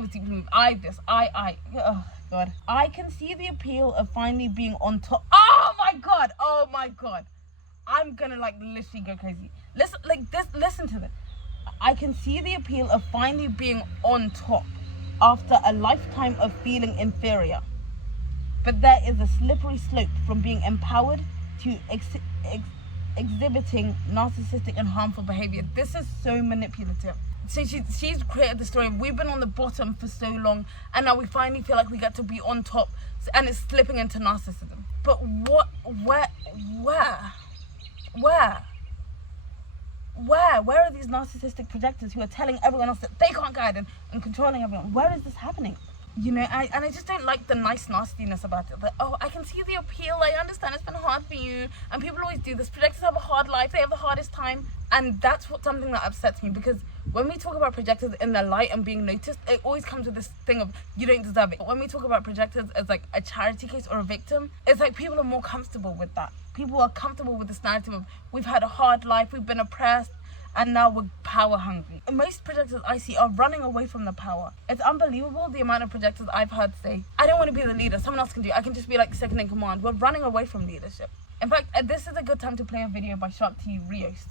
was deeply moved. Oh God. I can see the appeal of finally being on top. Oh my God. I'm gonna like literally go crazy. Listen to this. I can see the appeal of finally being on top after a lifetime of feeling inferior. But there is a slippery slope from being empowered to exhibiting narcissistic and harmful behavior. This is so manipulative. So she's created the story of we've been on the bottom for so long, and now we finally feel like we get to be on top, and it's slipping into narcissism. But where are these narcissistic projectors who are telling everyone else that they can't guide and controlling everyone? Where is this happening? You know, I just don't like the nice nastiness about it. Like, oh, I can see the appeal. I understand it's been hard for you. And people always do this. Projectors have a hard life. They have the hardest time. And that's something that upsets me, because when we talk about projectors in their light and being noticed, it always comes with this thing of you don't deserve it. When we talk about projectors as like a charity case or a victim, it's like people are more comfortable with that. People are comfortable with this narrative of we've had a hard life, we've been oppressed, and now we're power hungry. Most projectors I see are running away from the power. It's unbelievable the amount of projectors I've heard say, I don't want to be the leader, someone else can do it. I can just be like second in command. We're running away from leadership. In fact, this is a good time to play a video by Shark T Rios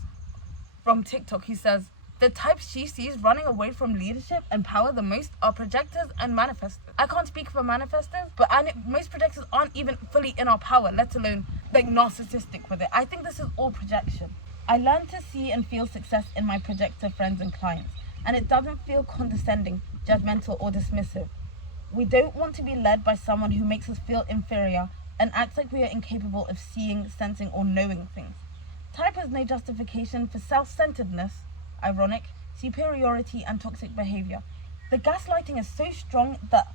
from TikTok. He says, the types she sees running away from leadership and power the most are projectors and manifestors. I can't speak for manifestors, but most projectors aren't even fully in our power, let alone like narcissistic with it. I think this is all projection. I learned to see and feel success in my projector friends and clients, and it doesn't feel condescending, judgmental, or dismissive. We don't want to be led by someone who makes us feel inferior and acts like we are incapable of seeing, sensing, or knowing things. Type has no justification for self-centeredness, ironic, superiority, and toxic behavior. The gaslighting is so strong that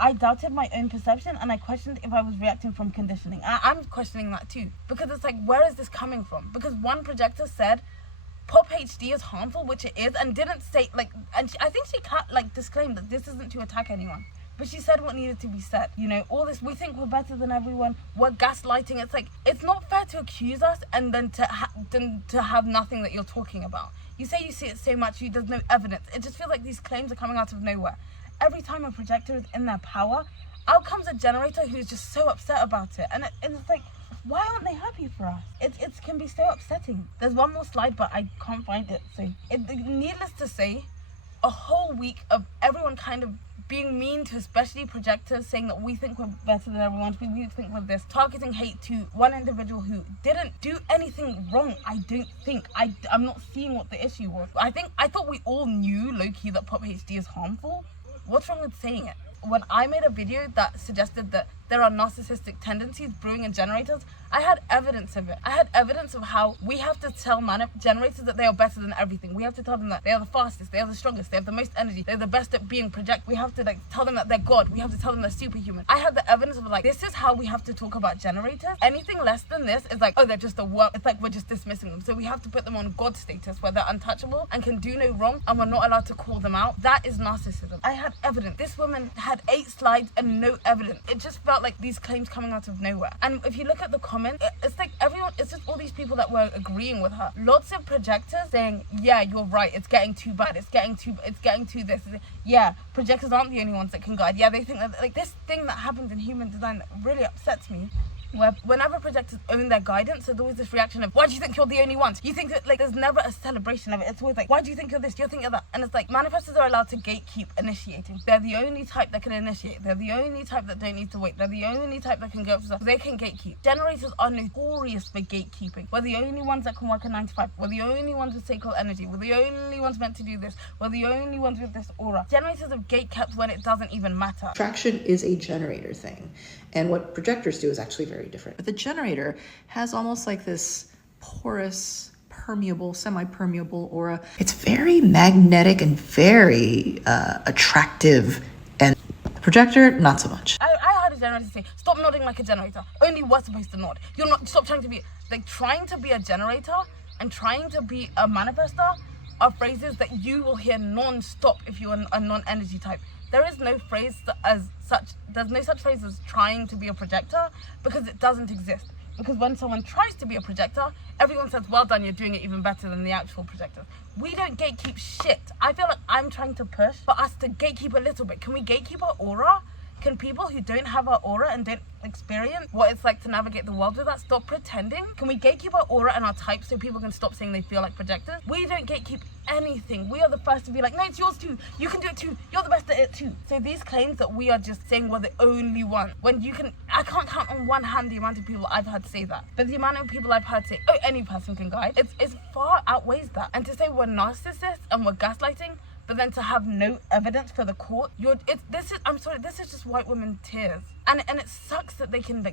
I doubted my own perception, and I questioned if I was reacting from conditioning. I'm questioning that too, because it's like, where is this coming from? Because one projector said Pop HD is harmful, which it is, and didn't say I think she disclaimed that this isn't to attack anyone, but she said what needed to be said. You know, all this, we think we're better than everyone, we're gaslighting. It's like, it's not fair to accuse us and then to have nothing that you're talking about. You say you see it so much, there's no evidence. It just feels like these claims are coming out of nowhere. Every time a projector is in their power, out comes a generator who's just so upset about it. And it's like, why aren't they happy for us? It can be so upsetting. There's one more slide, but I can't find it. So, needless to say, a whole week of everyone kind of being mean to especially projectors, saying that we think we're better than everyone, we think we're this, targeting hate to one individual who didn't do anything wrong. I don't think. I'm not seeing what the issue was. I thought we all knew low-key that Pop HD is harmful. What's wrong with saying it? When I made a video that suggested that there are narcissistic tendencies brewing in generators, I had evidence of it. I had evidence of how we have to tell generators that they are better than everything. We have to tell them that they are the fastest, they are the strongest, they have the most energy, they're the best at being project. We have to tell them that they're God. We have to tell them they're superhuman. I had the evidence of this is how we have to talk about generators. Anything less than this is like, oh, they're just a work. It's like we're just dismissing them. So we have to put them on God status where they're untouchable and can do no wrong, and we're not allowed to call them out. That is narcissism. I had evidence. This woman had 8 slides and no evidence. It just felt like these claims coming out of nowhere. And if you look at the comments, it's like everyone, it's just all these people that were agreeing with her. Lots of projectors saying, yeah, you're right, it's getting too bad, it's getting too this. Yeah, projectors aren't the only ones that can guide. Yeah, they think that this thing that happens in human design that really upsets me where whenever projectors own their guidance, there's always this reaction of, why do you think you're the only ones? You think that, like, there's never a celebration of it. It's always like, why do you think you're this? You think you're that? And it's like, manifestors are allowed to gatekeep initiating. They're the only type that can initiate. They're the only type that don't need to wait. They're the only type that can go for stuff. They can gatekeep. Generators are notorious for gatekeeping. We're the only ones that can work a 9 to 5. We're the only ones with sacral energy. We're the only ones meant to do this. We're the only ones with this aura. Generators have gatekept when it doesn't even matter. Attraction is a generator thing. And what projectors do is actually very different. But the generator has almost like this porous, permeable, semi-permeable aura. It's very magnetic and very attractive. And the projector, not so much. I heard a generator say, stop nodding like a generator. Only we're supposed to nod. You're not, stop trying to be, like, trying to be a generator and trying to be a manifestor are phrases that you will hear non-stop if you're a non-energy type. There is no phrase as such, there's no such phrase as trying to be a projector, because it doesn't exist. Because when someone tries to be a projector, everyone says, well done, you're doing it even better than the actual projector. We don't gatekeep shit. I feel like I'm trying to push for us to gatekeep a little bit. Can we gatekeep our aura? Can people who don't have our aura and don't experience what it's like to navigate the world with that stop pretending? Can we gatekeep our aura and our type so people can stop saying they feel like projectors? We don't gatekeep anything. We are the first to be like, no, it's yours too. You can do it too. You're the best at it too. So these claims that we are just saying we're the only one, when you can, I can't count on one hand the amount of people I've heard say that. But the amount of people I've heard say, oh, any person can guide, it's far outweighs that. And to say we're narcissists and we're gaslighting, but then to have no evidence for the court, this is just white women tears. And it sucks that they can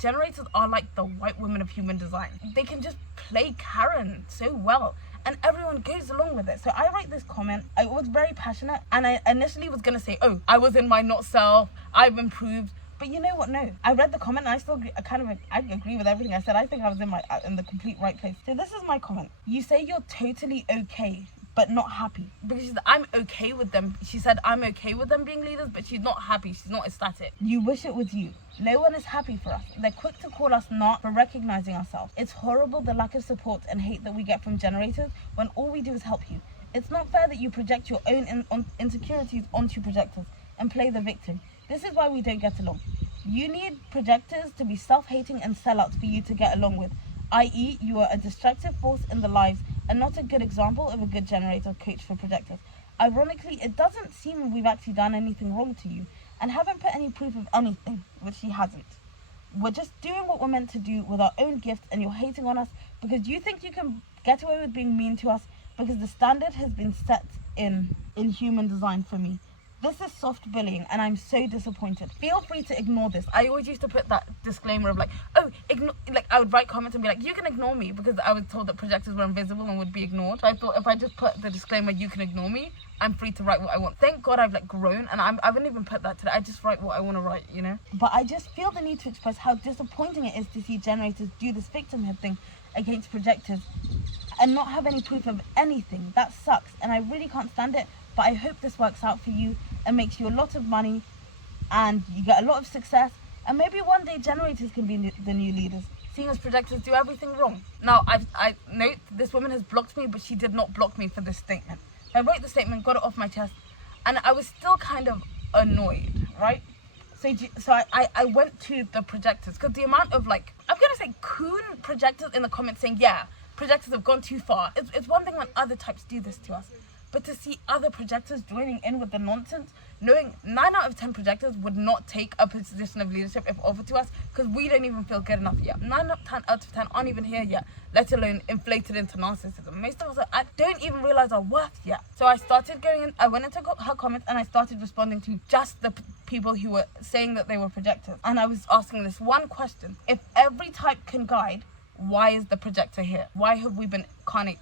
generators are like the white women of human design. They can just play Karen so well. And everyone goes along with it. So I write this comment, I was very passionate, and I initially was gonna say, oh, I was in my not self, I've improved. But you know what, no. I read the comment and I still I agree with everything I said. I think I was in the complete right place. So this is my comment. You say you're totally okay, but not happy. Because she said, I'm okay with them. She said, I'm okay with them being leaders, but she's not happy. She's not ecstatic. You wish it was you. No one is happy for us. They're quick to call us not for recognizing ourselves. It's horrible, the lack of support and hate that we get from generators when all we do is help you. It's not fair that you project your own insecurities onto projectors and play the victim. This is why we don't get along. You need projectors to be self-hating and sellouts for you to get along with, i.e. you are a destructive force in their lives and not a good example of a good generator coach for projectors. Ironically, it doesn't seem we've actually done anything wrong to you and haven't put any proof of anything, which she hasn't. We're just doing what we're meant to do with our own gifts, and you're hating on us because you think you can get away with being mean to us because the standard has been set in human design for me. This is soft bullying and I'm so disappointed. Feel free to ignore this. I always used to put that disclaimer of like, oh, ignore, like I would write comments and be like, you can ignore me, because I was told that projectors were invisible and would be ignored. So I thought if I just put the disclaimer, you can ignore me, I'm free to write what I want. Thank God I've grown and I wouldn't even put that today. I just write what I want to write, you know? But I just feel the need to express how disappointing it is to see generators do this victimhood thing against projectors and not have any proof of anything. That sucks and I really can't stand it. But I hope this works out for you and makes you a lot of money and you get a lot of success, and maybe one day generators can be the new leaders, seeing as projectors do everything wrong. Now, I note this woman has blocked me, but she did not block me for this statement. I wrote the statement, got it off my chest, and I was still kind of annoyed, right? So I went to the projectors, because the amount of I'm going to say coon projectors in the comments saying, yeah, projectors have gone too far. It's one thing when other types do this to us. But to see other projectors joining in with the nonsense, knowing 9 out of 10 projectors would not take a position of leadership if offered to us, because we don't even feel good enough yet. 9 out of 10 aren't even here yet, let alone inflated into narcissism. Most of us don't even realize our worth yet. So I started going in, I went into her comments and I started responding to just the people who were saying that they were projectors. And I was asking this one question: if every type can guide, why is the projector here? Why have we been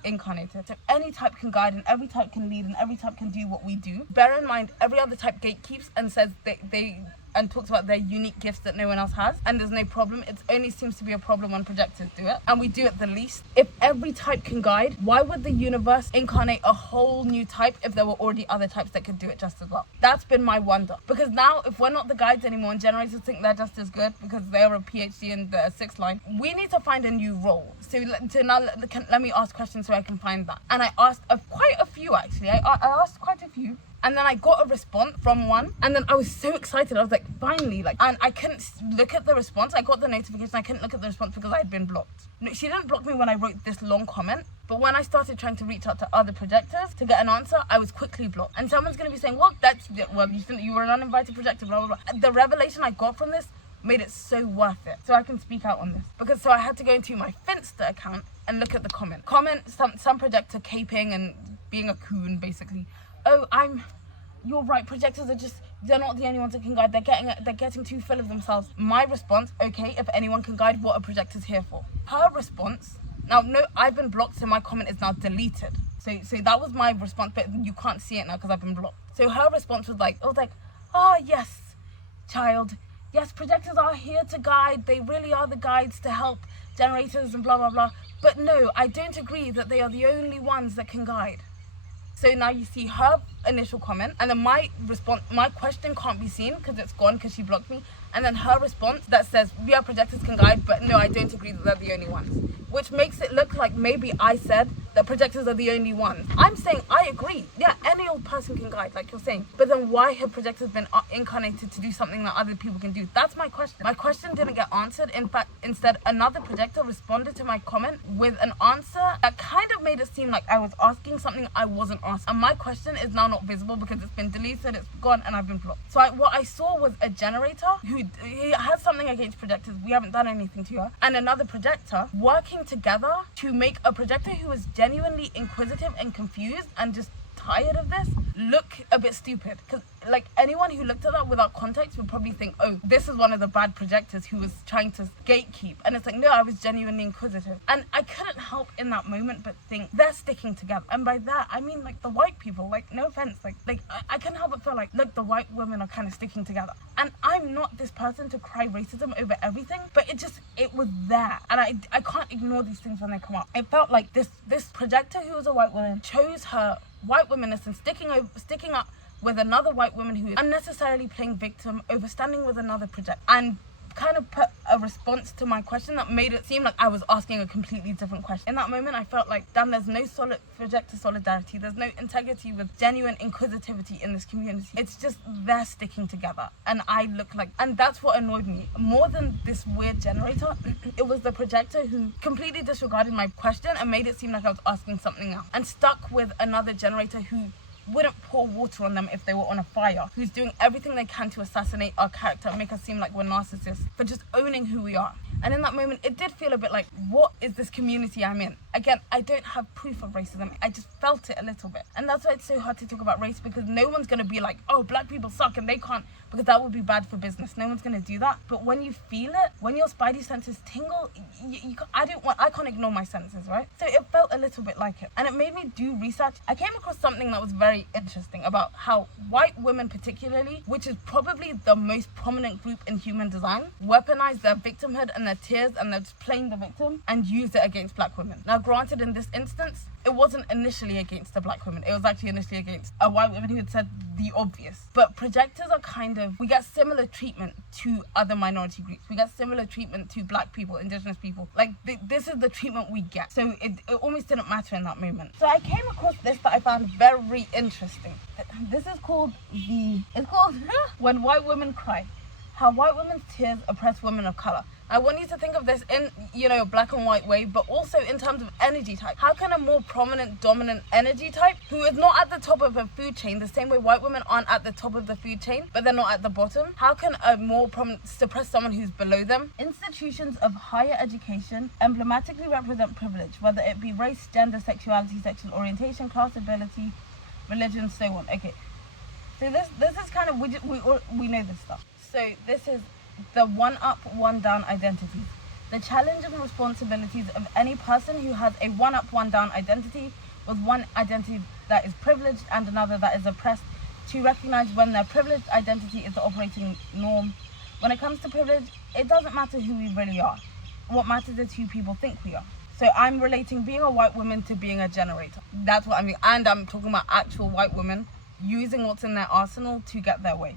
incarnated? So any type can guide and every type can lead and every type can do what we do. Bear in mind, every other type gatekeeps and says they and talks about their unique gifts that no one else has, and there's no problem. It only seems to be a problem when projectors do it, and we do it the least. If every type can guide, why would the universe incarnate a whole new type if there were already other types that could do it just as well? That's been my wonder, because now if we're not the guides anymore and generators think they're just as good because they're a PhD in the 6th line, we need to find a new role. So now let me ask questions so I can find that. And I asked quite a few actually. I asked quite a few. And then I got a response from one, and then I was so excited. I was like, finally, like, and I couldn't look at the response. I got the notification, I couldn't look at the response because I had been blocked. No, she didn't block me when I wrote this long comment, but when I started trying to reach out to other projectors to get an answer, I was quickly blocked. And someone's gonna be saying, well, you were an uninvited projector, blah, blah, blah. The revelation I got from this made it so worth it. So I can speak out on this. Because so I had to go into my Finsta account and look at the comment. Some projector caping and being a coon, basically. Oh, you're right, projectors are just, they're not the only ones that can guide. They're getting too full of themselves. My response, okay, if anyone can guide, what are projectors here for? Her response, now, no, I've been blocked, so my comment is now deleted. So that was my response, but you can't see it now because I've been blocked. So her response was like, yes, child. Yes, projectors are here to guide. They really are the guides to help generators and blah, blah, blah. But no, I don't agree that they are the only ones that can guide. So now you see her initial comment, and then my response, my question can't be seen because it's gone because she blocked me. And then her response that says, yeah, projectors can guide, but no, I don't agree that they're the only ones. Which makes it look like maybe I said that projectors are the only ones. I'm saying I agree. Yeah, any old person can guide, like you're saying. But then why have projectors been incarnated to do something that other people can do? That's my question. My question didn't get answered. In fact, instead, another projector responded to my comment with an answer that kind of made it seem like I was asking something I wasn't asking. And my question is now not visible because it's been deleted, it's gone, and I've been blocked. So what I saw was a generator who has something against projectors. We haven't done anything to her. And another projector working together to make a projector who is genuinely inquisitive and confused and just tired of this look a bit stupid. Because like anyone who looked at that without context would probably think, oh, this is one of the bad projectors who was trying to gatekeep. And it's like, no, I was genuinely inquisitive. And I couldn't help in that moment but think they're sticking together. And by that I mean like the white people, like no offense, like I couldn't help but feel like, look, the white women are kind of sticking together. And I'm not this person to cry racism over everything, but it was there. And I can't ignore these things when they come up. It felt like this projector who was a white woman chose her white womanness and sticking up with another white woman who is unnecessarily playing victim over standing with another projector, and kind of put a response to my question that made it seem like I was asking a completely different question. In that moment I felt like, damn, there's no solid projector solidarity, there's no integrity with genuine inquisitivity in this community. It's just they're sticking together, and I look like, and that's what annoyed me more than this weird generator. It was the projector who completely disregarded my question and made it seem like I was asking something else, and stuck with another generator who wouldn't pour water on them if they were on a fire, who's doing everything they can to assassinate our character, make us seem like we're narcissists for just owning who we are. And in that moment, it did feel a bit like, what is this community I'm in? Again, I don't have proof of racism. I just felt it a little bit. And that's why it's so hard to talk about race, because no one's going to be like, oh, black people suck and they can't, because that would be bad for business. No one's going to do that. But when you feel it, when your spidey senses tingle, I can't ignore my senses, right? So it felt a little bit like it. And it made me do research. I came across something that was very interesting about how white women particularly, which is probably the most prominent group in human design, weaponize their victimhood and their tears and they're just playing the victim and use it against black women. Now granted, in this instance, it wasn't initially against a black woman. It was actually initially against a white woman who had said the obvious. But projectors are we get similar treatment to other minority groups. We get similar treatment to black people, indigenous people. Like this is the treatment we get. So it almost didn't matter in that moment. So I came across this that I found very interesting. This is called When White Women Cry. How white women's tears oppress women of color. I want you to think of this in, black and white way, but also in terms of energy type. How can a more prominent, dominant energy type, who is not at the top of a food chain, the same way white women aren't at the top of the food chain, but they're not at the bottom, how can a more prominent suppress someone who's below them? Institutions of higher education emblematically represent privilege, whether it be race, gender, sexuality, sexual orientation, class, ability, religion, so on. Okay, so this is kind of, we know this stuff. So this is the one up, one down identity. The challenge and responsibilities of any person who has a one up, one down identity with one identity that is privileged and another that is oppressed, to recognize when their privileged identity is the operating norm. When it comes to privilege, it doesn't matter who we really are. What matters is who people think we are. So I'm relating being a white woman to being a generator. That's what I mean. And I'm talking about actual white women using what's in their arsenal to get their way.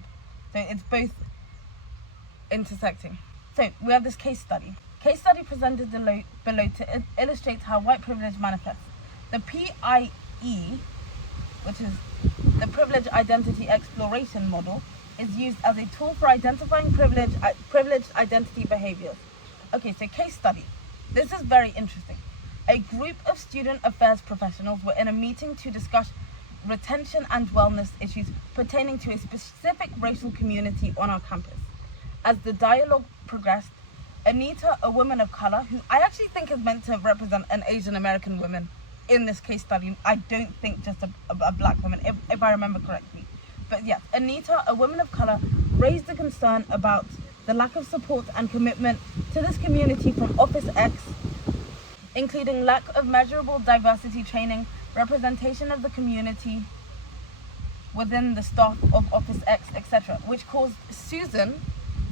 So it's both intersecting. So we have this case study. Case study presented below to illustrate how white privilege manifests. The PIE, which is the privilege identity exploration model is used as a tool for identifying privileged identity behaviors. Okay, so case study. This is very interesting. A group of student affairs professionals were in a meeting to discuss retention and wellness issues pertaining to a specific racial community on our campus. As the dialogue progressed, Anita, a woman of color, who I actually think is meant to represent an Asian American woman in this case study, I don't think just a black woman, if I remember correctly. But yes, Anita, a woman of color, raised a concern about the lack of support and commitment to this community from Office X, including lack of measurable diversity training, representation of the community within the staff of Office X, etc., which caused Susan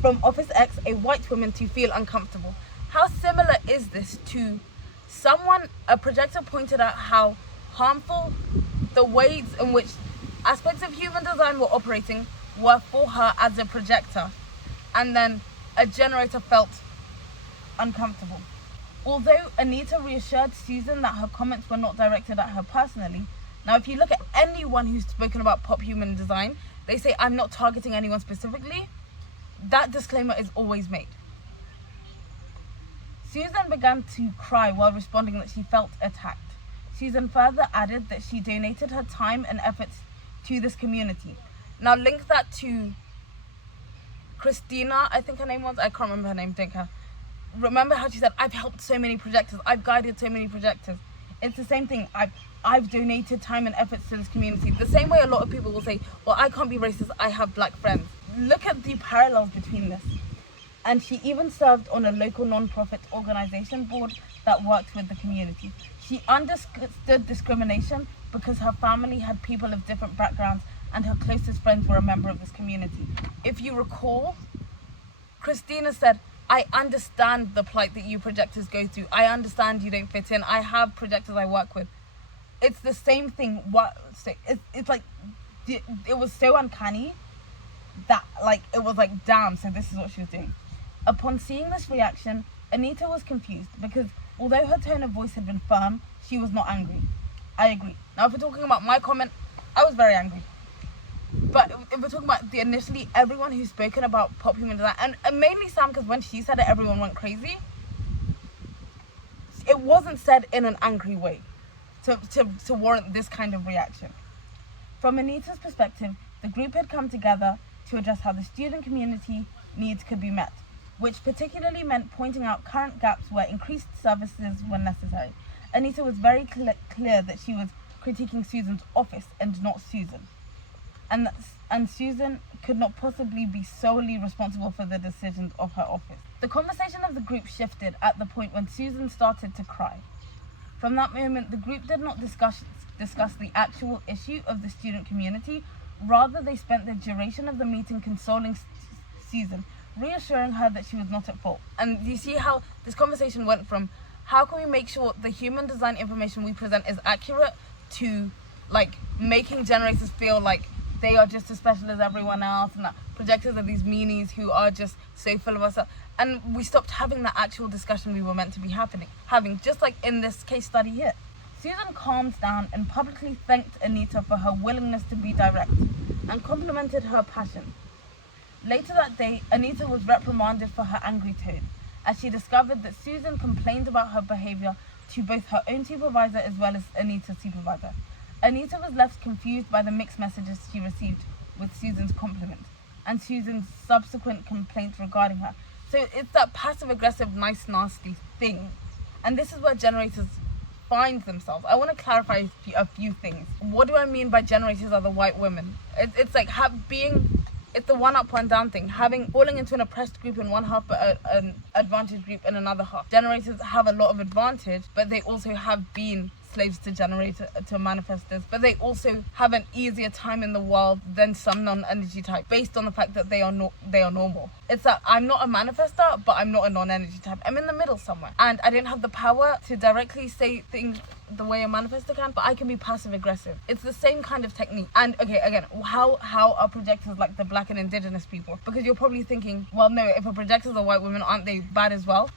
from Office X, a white woman, to feel uncomfortable. How similar is this to a projector pointed out how harmful the ways in which aspects of human design were operating were for her as a projector, and then a generator felt uncomfortable. Although Anita reassured Susan that her comments were not directed at her personally, now if you look at anyone who's spoken about pop human design, they say, I'm not targeting anyone specifically. That disclaimer is always made. Susan began to cry while responding that she felt attacked. Susan further added that she donated her time and efforts to this community. Now link that to Christina, I think her name was, I can't remember her name, thank her. Remember how she said, I've helped so many projectors, I've guided so many projectors. It's the same thing. I've donated time and efforts to this community. The same way a lot of people will say, well, I can't be racist, I have black friends. Look at the parallels between this. And she even served on a local non-profit organization board that worked with the community. She understood discrimination because her family had people of different backgrounds and her closest friends were a member of this community. If you recall, Christina said, I understand the plight that you projectors go through. I understand you don't fit in. I have projectors I work with. It's the same thing. It's like, it was so uncanny that it was like, damn, so this is what she was doing. Upon seeing this reaction, Anita was confused because although her tone of voice had been firm, she was not angry. I agree. Now if we're talking about my comment, I was very angry. But if we're talking about initially everyone who's spoken about pop human design, and mainly Sam, because when she said it, everyone went crazy. It wasn't said in an angry way to warrant this kind of reaction. From Anita's perspective, the group had come together to address how the student community needs could be met, which particularly meant pointing out current gaps where increased services were necessary. Anita was very clear that she was critiquing Susan's office and not Susan. And Susan could not possibly be solely responsible for the decisions of her office. The conversation of the group shifted at the point when Susan started to cry. From that moment, the group did not discuss the actual issue of the student community. Rather, they spent the duration of the meeting consoling Susan, reassuring her that she was not at fault. And you see how this conversation went from how can we make sure the human design information we present is accurate to making generators feel like they are just as special as everyone else and that projectors are these meanies who are just so full of ourselves. And we stopped having the actual discussion we were meant to be having, just like in this case study here. Susan calmed down and publicly thanked Anita for her willingness to be direct and complimented her passion. Later that day, Anita was reprimanded for her angry tone, as she discovered that Susan complained about her behavior to both her own supervisor as well as Anita's supervisor. Anita was left confused by the mixed messages she received with Susan's compliment and Susan's subsequent complaints regarding her. So it's that passive-aggressive, nice, nasty thing. And this is where generators find themselves. I want to clarify a few things. What do I mean by generators are the white women? It's like it's the one up, one down thing. Falling into an oppressed group in one half, but an advantaged group in another half. Generators have a lot of advantage, but they also have been slaves to manifestors, but they also have an easier time in the world than some non-energy type, based on the fact that they are normal. It's that I'm not a manifestor, but I'm not a non-energy type. I'm in the middle somewhere, and I didn't have the power to directly say things the way a manifestor can, but I can be passive aggressive. It's the same kind of technique. And okay, again, how are projectors like the black and indigenous people? Because you're probably thinking, well, no, if a projector's a white woman, aren't they bad as well?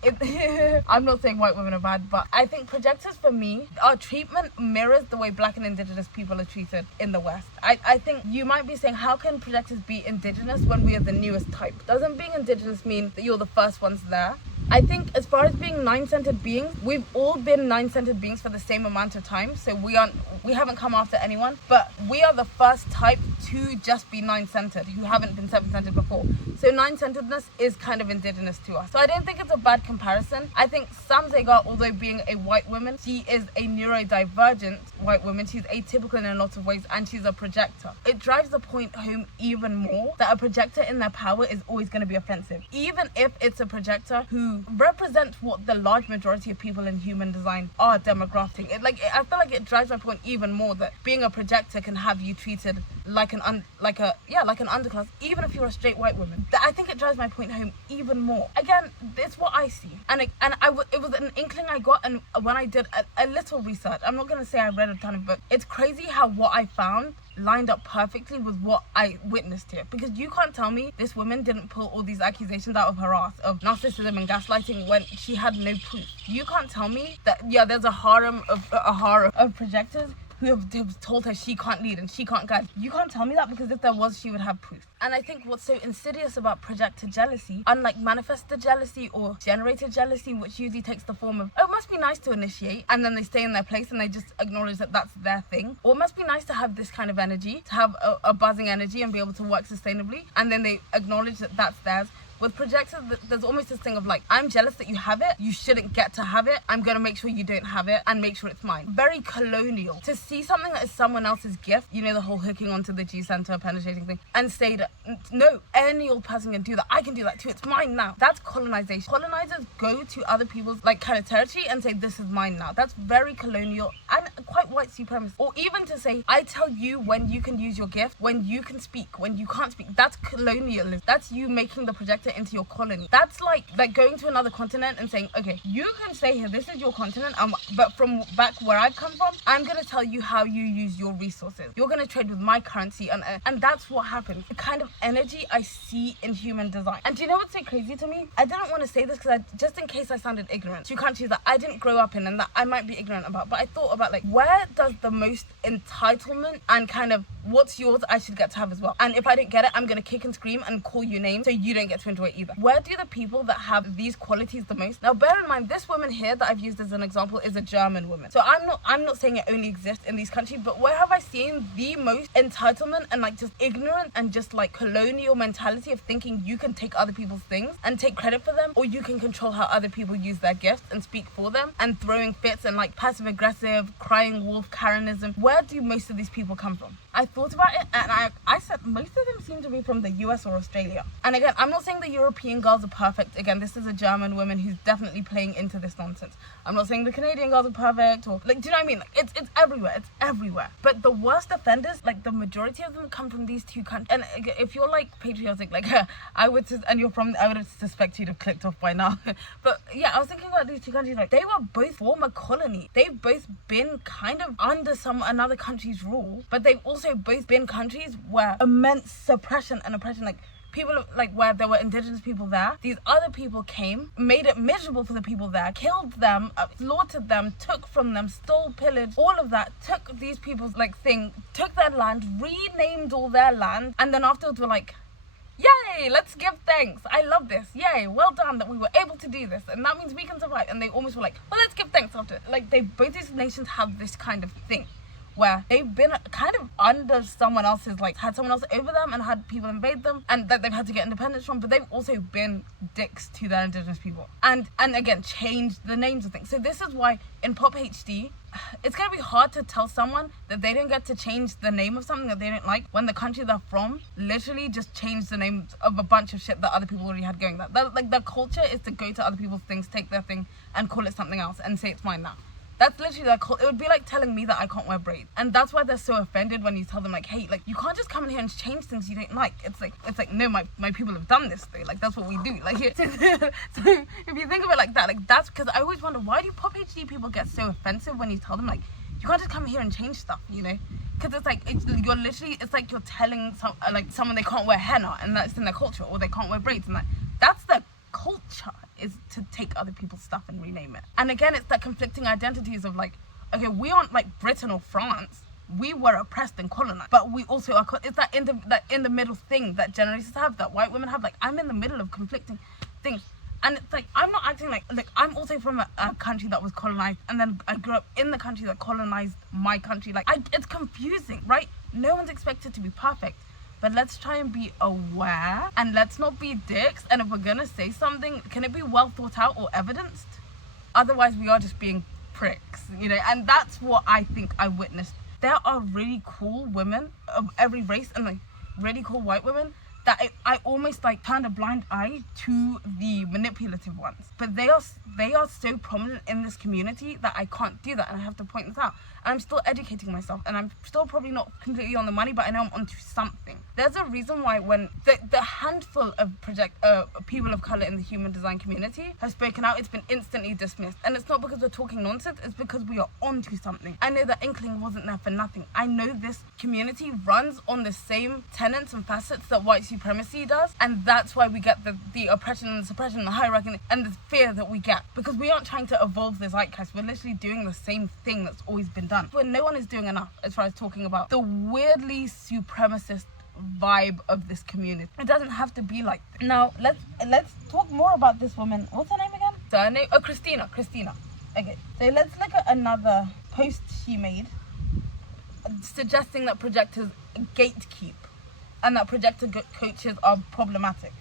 I'm not saying white women are bad, but I think projectors, for me, our treatment mirrors the way black and indigenous people are treated in the West. I think you might be saying, how can projectors be indigenous when we are the newest type? Doesn't being indigenous mean that you're the first ones there? I think as far as being nine-centered beings, we've all been nine-centered beings for the same amount of time, so we haven't come after anyone, but we are the first type to just be nine-centered, who haven't been seven-centered before. So nine-centeredness is kind of indigenous to us. So I don't think it's a bad comparison. I think Sam Zagar, although being a white woman, she is a neurodivergent white woman. She's atypical in a lot of ways, and she's a projector. It drives the point home even more that a projector in their power is always going to be offensive, even if it's a projector who represents what the large majority of people in human design are demographic. I feel like it drives my point even more that being a projector can have you treated like an underclass, even if you're a straight white woman. I think it drives my point home even more. Again, it's what I see, it was an inkling I got, and when I did a little research, I'm not gonna say I read a ton of books. It's crazy how what I found lined up perfectly with what I witnessed here, because you can't tell me this woman didn't pull all these accusations out of her ass of narcissism and gaslighting when she had no proof. You can't tell me that there's a harem of projectors who have told her she can't lead and she can't guide. You can't tell me that, because if there was, she would have proof. And I think what's so insidious about projector jealousy, unlike manifestor jealousy or generator jealousy, which usually takes the form of, oh, it must be nice to initiate, and then they stay in their place and they just acknowledge that that's their thing. Or it must be nice to have this kind of energy, to have a buzzing energy and be able to work sustainably, and then they acknowledge that that's theirs. With projectors, there's almost this thing of like, I'm jealous that you have it, you shouldn't get to have it, I'm gonna make sure you don't have it and make sure it's mine. Very colonial. To see something that is someone else's gift, you know, the whole hooking onto the G center penetrating thing, and say that, no, any old person can do that, I can do that too, it's mine now. That's colonization. Colonizers go to other people's like kind of territory and say, this is mine now. That's very colonial and quite white supremacist. Or even to say, I tell you when you can use your gift, when you can speak, when you can't speak. That's colonialism. That's you making the projector into your colony. That's like going to another continent and saying, okay, you can stay here, this is your continent, but from back where I've come from, I'm gonna tell you how you use your resources. You're gonna trade with my currency, and that's what happens. The kind of energy I see in human design. And do you know what's so crazy to me? I didn't want to say this because just in case I sounded ignorant to countries that I didn't grow up in and that I might be ignorant about, but I thought about like, where does the most entitlement and kind of what's yours I should get to have as well, and if I didn't get it, I'm gonna kick and scream and call you names so you don't get to enjoy it either. Where do the people that have these qualities the most? Now bear in mind, this woman here that I've used as an example is a German woman, so I'm not saying it only exists in these countries, but where have I seen the most entitlement and like just ignorant and just like colonial mentality of thinking you can take other people's things and take credit for them, or you can control how other people use their gifts and speak for them, and throwing fits and like passive aggressive crying wolf Karenism? Where do most of these people come from? I thought about it, and I said most of them seem to be from the US or Australia. And again, I'm not saying the European girls are perfect. Again, this is a German woman who's definitely playing into this nonsense. I'm not saying the Canadian girls are perfect, or like, do you know what I mean? Like, it's everywhere. It's everywhere. But the worst offenders, like the majority of them, come from these two countries. And if you're like patriotic, like I would suspect you'd have clicked off by now. But yeah, I was thinking about these two countries. Like, they were both former colony. They've both been kind of under another country's rule, but they've also both been countries where immense suppression and oppression, like people like where there were indigenous people there, these other people came, made it miserable for the people there, killed them, slaughtered them, took from them, stole, pillaged, all of that, took these people's like thing, took their land, renamed all their land, and then afterwards were like, yay, let's give thanks, I love this, yay, well done that we were able to do this, and that means we can survive. And they almost were like, well, let's give thanks after it. Like, both these nations have this kind of thing where they've been kind of under someone else's, like had someone else over them and had people invade them, and that they've had to get independence from, but they've also been dicks to their indigenous people and again changed the names of things. So this is why in Pop HD it's going to be hard to tell someone that they don't get to change the name of something that they don't like when the country they're from literally just changed the names of a bunch of shit that other people already had going. That like their culture is to go to other people's things, take their thing and call it something else and say it's mine now. That's literally like, it would be like telling me that I can't wear braids. And that's why they're so offended when you tell them like, hey, like you can't just come in here and change things you don't like. It's like no, my people have done this though. Like that's what we do. Like so if you think of it like that, like that's because I always wonder, why do pop HD people get so offensive when you tell them like, you can't just come here and change stuff, you know? Because it's like, you're literally, it's like you're telling someone they can't wear henna and that's in their culture, or they can't wear braids, and that's their culture, is to take other people's stuff and rename it. And again, it's that conflicting identities of like, okay, we aren't like Britain or France. We were oppressed and colonized, but we also are, it's that in the middle thing that generations have, that white women have. Like, I'm in the middle of conflicting things. And it's like, I'm not acting like I'm also from a country that was colonized, and then I grew up in the country that colonized my country. Like, it's confusing, right? No one's expected to be perfect, but let's try and be aware, and let's not be dicks. And if we're gonna say something, can it be well thought out or evidenced? Otherwise, we are just being pricks, you know? And that's what I think I witnessed. There are really cool women of every race, and like really cool white women, that I almost like turned a blind eye to the manipulative ones. But they are so prominent in this community that I can't do that, and I have to point this out. And I'm still educating myself, and I'm still probably not completely on the money, but I know I'm onto something. There's a reason why when the handful of people of color in the human design community have spoken out, it's been instantly dismissed. And it's not because we're talking nonsense, it's because we are onto something. I know that Inkling wasn't there for nothing. I know this community runs on the same tenets and facets that white supremacy does, and that's why we get the oppression and the suppression, the hierarchy, and the fear that we get, because we aren't trying to evolve the zeitgeist. We're literally doing the same thing that's always been done, but no one is doing enough as far as talking about the weirdly supremacist vibe of this community. It doesn't have to be like this. Now let's talk more about this woman. What's her name again? Surname? Oh, Christina. Okay, so let's look at another post she made suggesting that projectors gatekeep and that projector coaches are problematic.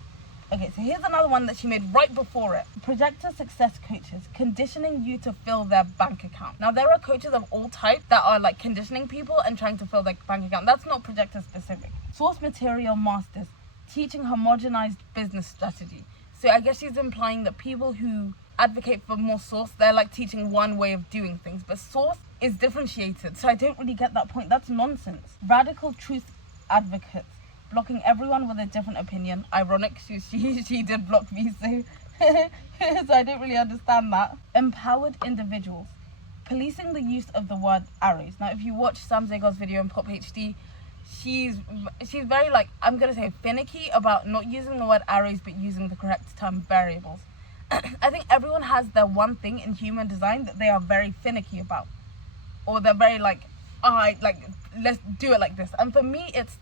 Okay, so here's another one that she made right before it. Projector success coaches, conditioning you to fill their bank account. Now, there are coaches of all types that are like conditioning people and trying to fill their bank account. That's not projector specific. Source material masters, teaching homogenized business strategy. So I guess she's implying that people who advocate for more source, they're like teaching one way of doing things, but source is differentiated. So I don't really get that point. That's nonsense. Radical truth advocates, blocking everyone with a different opinion. Ironic, she did block me, so so I don't really understand that. Empowered individuals, policing the use of the word arrows. Now, if you watch Sam Zagar's video in Pop HD, she's very like, I'm gonna say finicky about not using the word arrows but using the correct term variables. I think everyone has their one thing in human design that they are very finicky about, or they're very like, let's do it like this. And for me, it's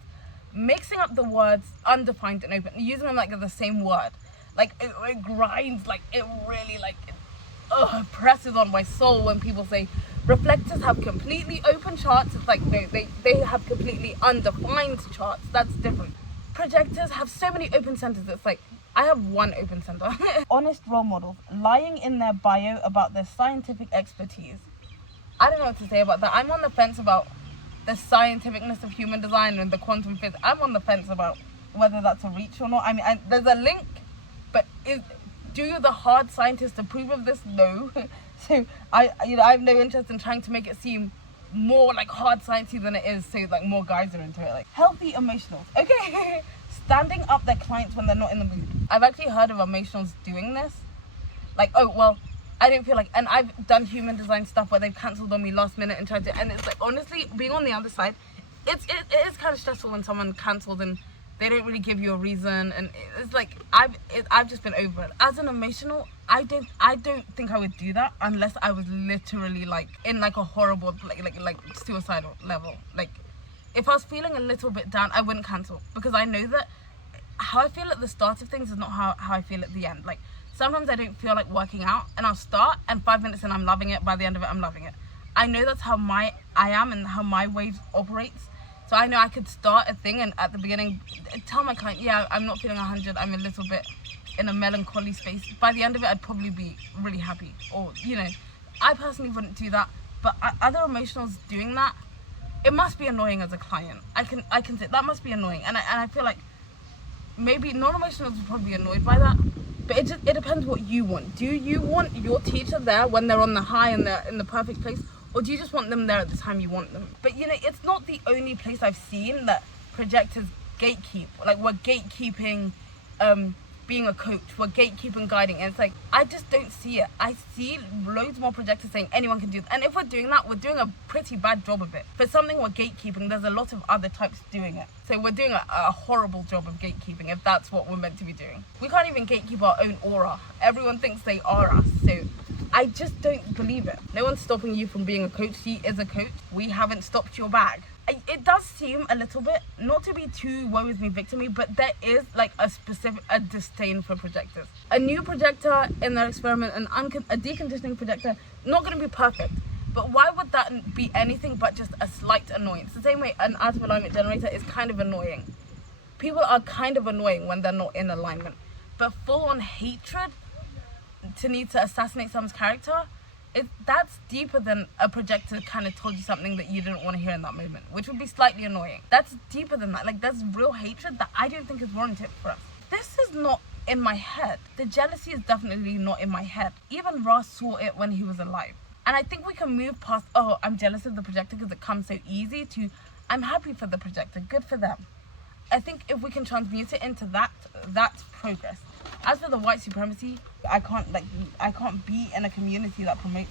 mixing up the words undefined and open, using them like the same word. Like it grinds, like it really like it presses on my soul when people say reflectors have completely open charts. It's like no, they have completely undefined charts. That's different. Projectors have so many open centers. It's like I have one open center. Honest role models, lying in their bio about their scientific expertise. I don't know what to say about that. I'm on the fence about the scientificness of human design and the quantum physics. I'm on the fence about whether that's a reach or not. I mean, there's a link, but do the hard scientists approve of this? No. So I have no interest in trying to make it seem more like hard sciencey than it is, so like more guys are into it. Like healthy emotionals. Okay. Standing up their clients when they're not in the mood. I've actually heard of emotionals doing this. Like, oh well, I don't feel like, and I've done human design stuff where they've cancelled on me last minute and tried to, and it's like, honestly, being on the other side, it is kind of stressful when someone cancelled and they don't really give you a reason, and it's like, I've just been over it. As an emotional, I don't think I would do that unless I was literally like, in like a horrible, like suicidal level. Like, if I was feeling a little bit down, I wouldn't cancel, because I know that how I feel at the start of things is not how I feel at the end. Like, sometimes I don't feel like working out and I'll start and 5 minutes in I'm loving it. By the end of it, I'm loving it. I know that's how I am and how my wave operates. So I know I could start a thing and at the beginning tell my client, yeah, I'm not feeling 100. I'm a little bit in a melancholy space. By the end of it, I'd probably be really happy. Or, you know, I personally wouldn't do that. But other emotionals doing that, it must be annoying as a client. I can say that must be annoying. And I feel like maybe non-emotionals would probably be annoyed by that. But it depends what you want. Do you want your teacher there when they're on the high and they're in the perfect place? Or do you just want them there at the time you want them? But you know, it's not the only place I've seen that projectors gatekeep. Like, we're gatekeeping being a coach, we're gatekeeping guiding, and it's like, I just don't see it. I see loads more projectors saying anyone can do it. And if we're doing that, we're doing a pretty bad job of it. For something we're gatekeeping, there's a lot of other types doing it. So we're doing a horrible job of gatekeeping if that's what we're meant to be doing. We can't even gatekeep our own aura. Everyone thinks they are us, so I just don't believe it. No one's stopping you from being a coach. She is a coach. We haven't stopped your bag. It does seem a little bit, not to be too woe is me victim-y, but there is like a disdain for projectors. A new projector in their experiment, a deconditioning projector, not going to be perfect. But why would that be anything but just a slight annoyance? The same way an out of alignment generator is kind of annoying. People are kind of annoying when they're not in alignment. But full-on hatred to need to assassinate someone's character, that's deeper than a projector kind of told you something that you didn't want to hear in that moment, which would be slightly annoying. That's deeper than that. Like, there's real hatred that I don't think is warranted for us. This is not in my head. The jealousy is definitely not in my head. Even Ross saw it when he was alive. And I think we can move past, oh, I'm jealous of the projector because it comes so easy, to I'm happy for the projector, good for them. I think if we can transmute it into that, that's progress. As for the white supremacy, I can't be in a community that promotes